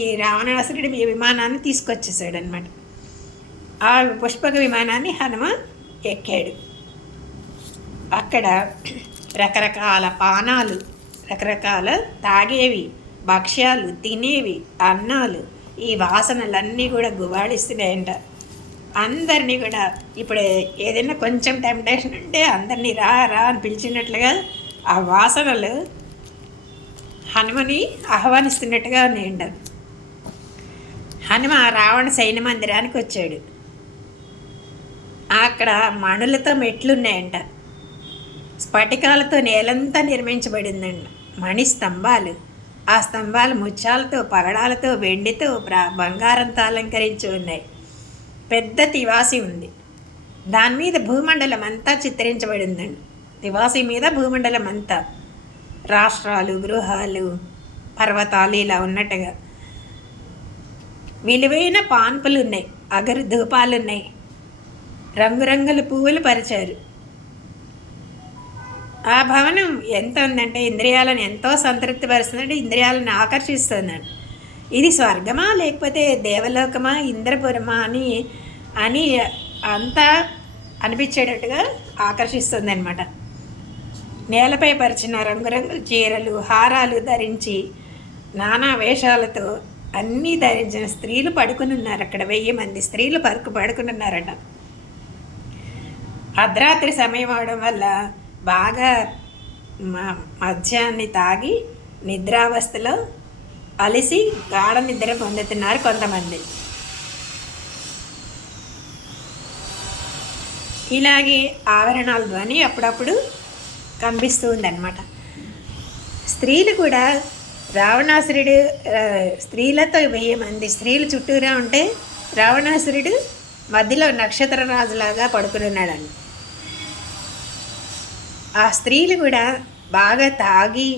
ఈ రావణాసురుడి విమానాన్ని తీసుకొచ్చేసాడు అనమాట. ఆ పుష్పక విమానాన్ని హనుమ ఎక్కాడు. అక్కడ రకరకాల పానాలు, రకరకాల తాగేవి, భక్ష్యాలు, తినేవి, అన్నాలు, ఈ వాసనలన్నీ కూడా గుబాడిస్తున్నాయంట. అందరినీ కూడా ఇప్పుడు ఏదైనా కొంచెం టెంప్టేషన్ ఉంటే అందరినీ రా రా అని పిలిచినట్లుగా ఆ వాసనలు హనుమని ఆహ్వానిస్తున్నట్టుగా ఉన్నాయంట. హనుమ రావణ సైన్య మందిరానికి వచ్చాడు. అక్కడ మణులతో మెట్లున్నాయంట. స్ఫటికాలతో నేలంతా నిర్మించబడిందండి. మణి స్తంభాలు, ఆ స్తంభాలు ముత్యాలతో, పగడాలతో, వెండితో, బంగారంతో అలంకరించి ఉన్నాయి. పెద్ద తివాసి ఉంది. దాని మీద భూమండలం అంతా చిత్రించబడి ఉందండి. తివాసి మీద భూమండలం అంతా రాష్ట్రాలు, గృహాలు, పర్వతాలు ఇలా ఉన్నట్టుగా విలువైన పాన్పులు ఉన్నాయి, అగరు ధూపాలు ఉన్నాయి, రంగురంగుల పువ్వులు పరిచారు. ఆ భవనం ఎంత ఉందంటే ఇంద్రియాలను ఎంతో సంతృప్తిపరుస్తుందంటే ఇంద్రియాలను ఆకర్షిస్తుందండి. ఇది స్వర్గమా లేకపోతే దేవలోకమా ఇంద్రపురమా అని అని అంతా అనిపించేటట్టుగా ఆకర్షిస్తుంది అనమాట. నేలపై పరిచిన రంగురంగుల చీరలు, హారాలు ధరించి నానా వేషాలతో అన్నీ ధరించిన స్త్రీలు పడుకుని ఉన్నారు. అక్కడ 1000 మంది స్త్రీలు పడుకుని ఉన్నారట. అర్ధరాత్రి సమయం అవడం వల్ల బాగా మద్యాన్ని తాగి నిద్రావస్థలో అలిసి గాఢ నిద్ర పొందుతున్నారు కొంతమంది. ఇలాగే ఆవరణాల ధ్వని అప్పుడప్పుడు కనిపిస్తూ ఉందన్నమాట. స్త్రీలు కూడా రావణాసురుడు స్త్రీలతో 1000 మంది స్త్రీలు చుట్టూరా ఉంటే రావణాసురుడు మధ్యలో నక్షత్ర రాజులాగా పడుకుని ఉన్నాడండి. ఆ స్త్రీలు కూడా బాగా తాగి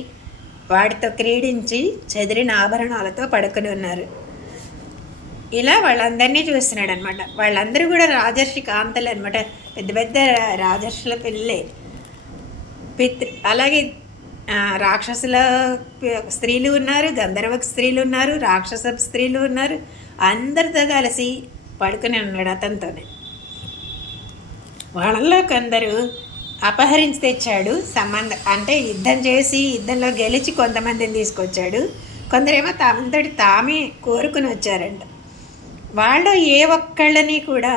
వాటితో క్రీడించి చెదిరిన ఆభరణాలతో పడుకుని ఉన్నారు. ఇలా వాళ్ళందరినీ చూస్తున్నాడు అనమాట. వాళ్ళందరూ కూడా రాజర్షి కాంతలు అనమాట, పెద్ద పెద్ద రాజర్షుల పిల్లలే. అలాగే రాక్షసుల స్త్రీలు ఉన్నారు, గంధర్వ స్త్రీలు ఉన్నారు, రాక్షస స్త్రీలు ఉన్నారు. అందరితో కలిసి పడుకుని ఉన్నాడు అతనితోనే. వాళ్ళల్లో కొందరు అపహరించి తెచ్చాడు అంటే యుద్ధం చేసి యుద్ధంలో గెలిచి కొంతమందిని తీసుకొచ్చాడు. కొందరేమో తమంతటి తామే కోరుకుని వచ్చారంట. వాళ్ళు ఏ ఒక్కళ్ళని కూడా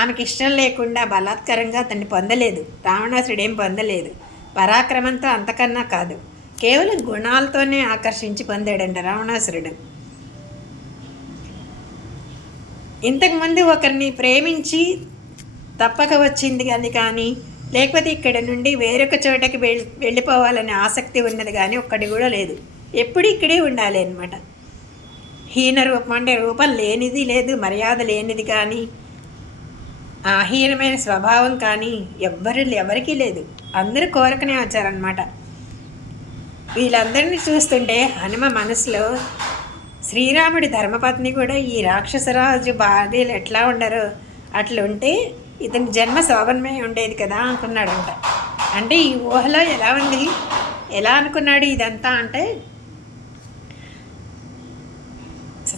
ఆమెకి ఇష్టం లేకుండా బలాత్కారంగా అతన్ని పొందలేదు. రావణాసురుడు ఏం పొందలేదు. పరాక్రమంతో అంతకన్నా కాదు, కేవలం గుణాలతోనే ఆకర్షించి పొందాడంట రావణాసురుడు. ఇంతకుముందు ఒకరిని ప్రేమించి తప్పక వచ్చింది కానీ లేకపోతే ఇక్కడ నుండి వేరొక చోటకి వెళ్ళిపోవాలనే ఆసక్తి ఉన్నది కానీ ఒక్కటి కూడా లేదు. ఎప్పుడు ఇక్కడే ఉండాలి అనమాట. హీన రూపం అంటే రూపం లేనిది లేదు, మర్యాద లేనిది కానీ హీనమైన స్వభావం కానీ ఎవరికీ లేదు. అందరూ కోరకనే వచ్చారనమాట. వీళ్ళందరినీ చూస్తుంటే హనుమ మనసులో శ్రీరాముడి ధర్మపత్ని కూడా ఈ రాక్షసరాజు భార్యలు ఎట్లా ఉండరో అట్లుంటే ఇతని జన్మ శోభనమే ఉండేది కదా అనుకున్నాడంట. అంటే ఈ ఊహలో ఎలా ఉంది, ఎలా అనుకున్నాడు ఇదంతా అంటే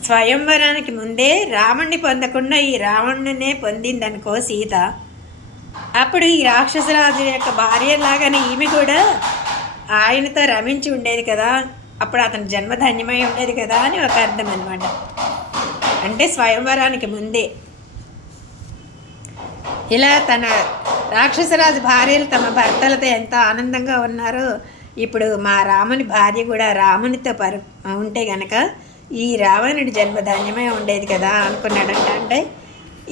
స్వయంవరానికి ముందే రావణ్ణి పొందకుండా ఈ రావణునే పొందిందనుకో సీత. అప్పుడు ఈ రాక్షసరాజు యొక్క భార్యలాగానే ఈమె కూడా ఆయనతో రమించి ఉండేది కదా, అప్పుడు అతని జన్మధన్యమై ఉండేది కదా అని ఒక అర్థం అనమాట. అంటే స్వయంవరానికి ముందే ఇలా తన రాక్షసరాజు భార్యలు తమ భర్తలతో ఎంత ఆనందంగా ఉన్నారో ఇప్పుడు మా రాముని భార్య కూడా రామునితో ఉంటే గనక ఈ రావణుడి జన్మధాన్యమే ఉండేది కదా అనుకున్నాడంట. అంటే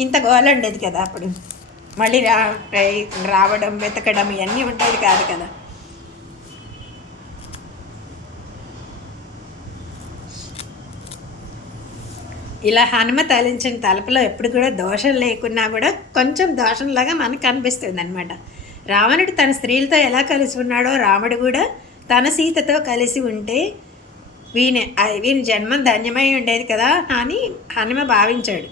ఇంత గోల ఉండేది కదా, అప్పుడు మళ్ళీ రావడం వెతకడం ఇవన్నీ ఉండేది కాదు కదా. ఇలా హనుమ తలించిన తలపులో ఎప్పుడు కూడా దోషం లేకున్నా కూడా కొంచెం దోషంలాగా మనకు కనిపిస్తుంది అనమాట. రావణుడు తన స్త్రీలతో ఎలా కలిసి ఉన్నాడో రాముడు కూడా తన సీతతో కలిసి ఉంటే వీని జన్మం ధన్యమై ఉండేది కదా అని హనుమ భావించాడు.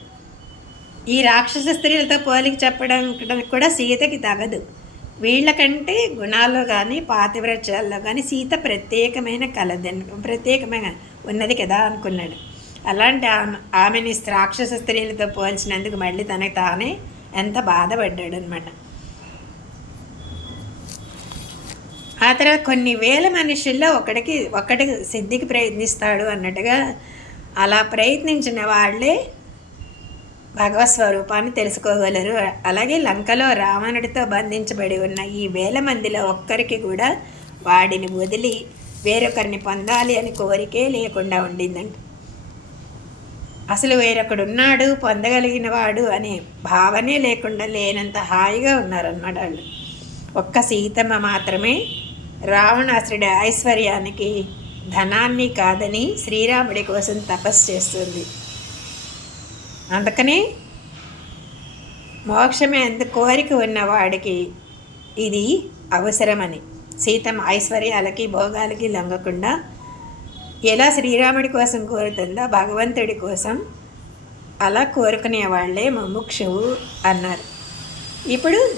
ఈ రాక్షస స్త్రీలతో పోలికి చెప్పడం కూడా సీతకి తగదు. వీళ్ళకంటే గుణాల్లో కానీ పాతివ్రత్యాల్లో కానీ సీత ప్రత్యేకమైన ఉన్నది కదా అనుకున్నాడు. అలాంటి ఆమెని రాక్షస స్త్రీలతో పోల్చినందుకు మళ్ళీ తనకు తానే ఎంత బాధపడ్డాడు అనమాట. ఆ తర్వాత కొన్ని వేల మనుషుల్లో ఒకటి సిద్ధికి ప్రయత్నిస్తాడు అన్నట్టుగా అలా ప్రయత్నించిన వాళ్ళే భగవత్ స్వరూపాన్ని తెలుసుకోగలరు. అలాగే లంకలో రావణుడితో బంధించబడి ఉన్న ఈ 1000 మందిలో ఒక్కరికి కూడా వాడిని వదిలి వేరొకరిని పొందాలి అని కోరికే లేకుండా ఉండిందంట. అసలు వేరొకడున్నాడు పొందగలిగిన వాడు అనే భావనే లేకుండా లేనంత హాయిగా ఉన్నారన్నమాట వాళ్ళు. ఒక్క సీతమ్మ మాత్రమే రావణాసురుడి ఐశ్వర్యానికి ధనాన్ని కాదని శ్రీరాముడి కోసం తపస్సు చేస్తుంది. అందుకనే మోక్షమే అంత కోరిక ఉన్నవాడికి ఇది అవసరమని. సీతమ్మ ఐశ్వర్యాలకి భోగాలకి లొంగకుండా ఎలా శ్రీరాముడి కోసం కోరుతుందో భగవంతుడి కోసం అలా కోరుకునే వాళ్ళే ముముక్షువు అన్నారు. ఇప్పుడు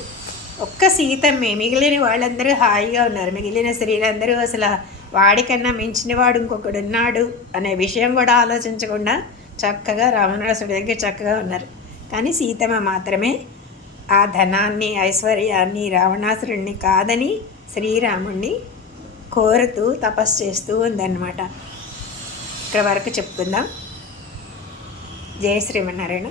ఒక్క సీతమ్మే, మిగిలిన వాళ్ళందరూ హాయిగా ఉన్నారు. మిగిలిన స్త్రీలందరూ అసలు వాడికన్నా మించిన వాడు ఇంకొకడు ఉన్నాడు అనే విషయం కూడా ఆలోచించకుండా చక్కగా రావణాసుడి దగ్గర చక్కగా ఉన్నారు. కానీ సీతమ్మ మాత్రమే ఆ ధనాన్ని ఐశ్వర్యాన్ని రావణాసురుడిని కాదని శ్రీరాముణ్ణి కోరుతూ తపస్సు చేస్తూ ఉందన్నమాట. ఇక్కడ వరకు చెప్పుకుందాం. జయ శ్రీమన్నారాయణ.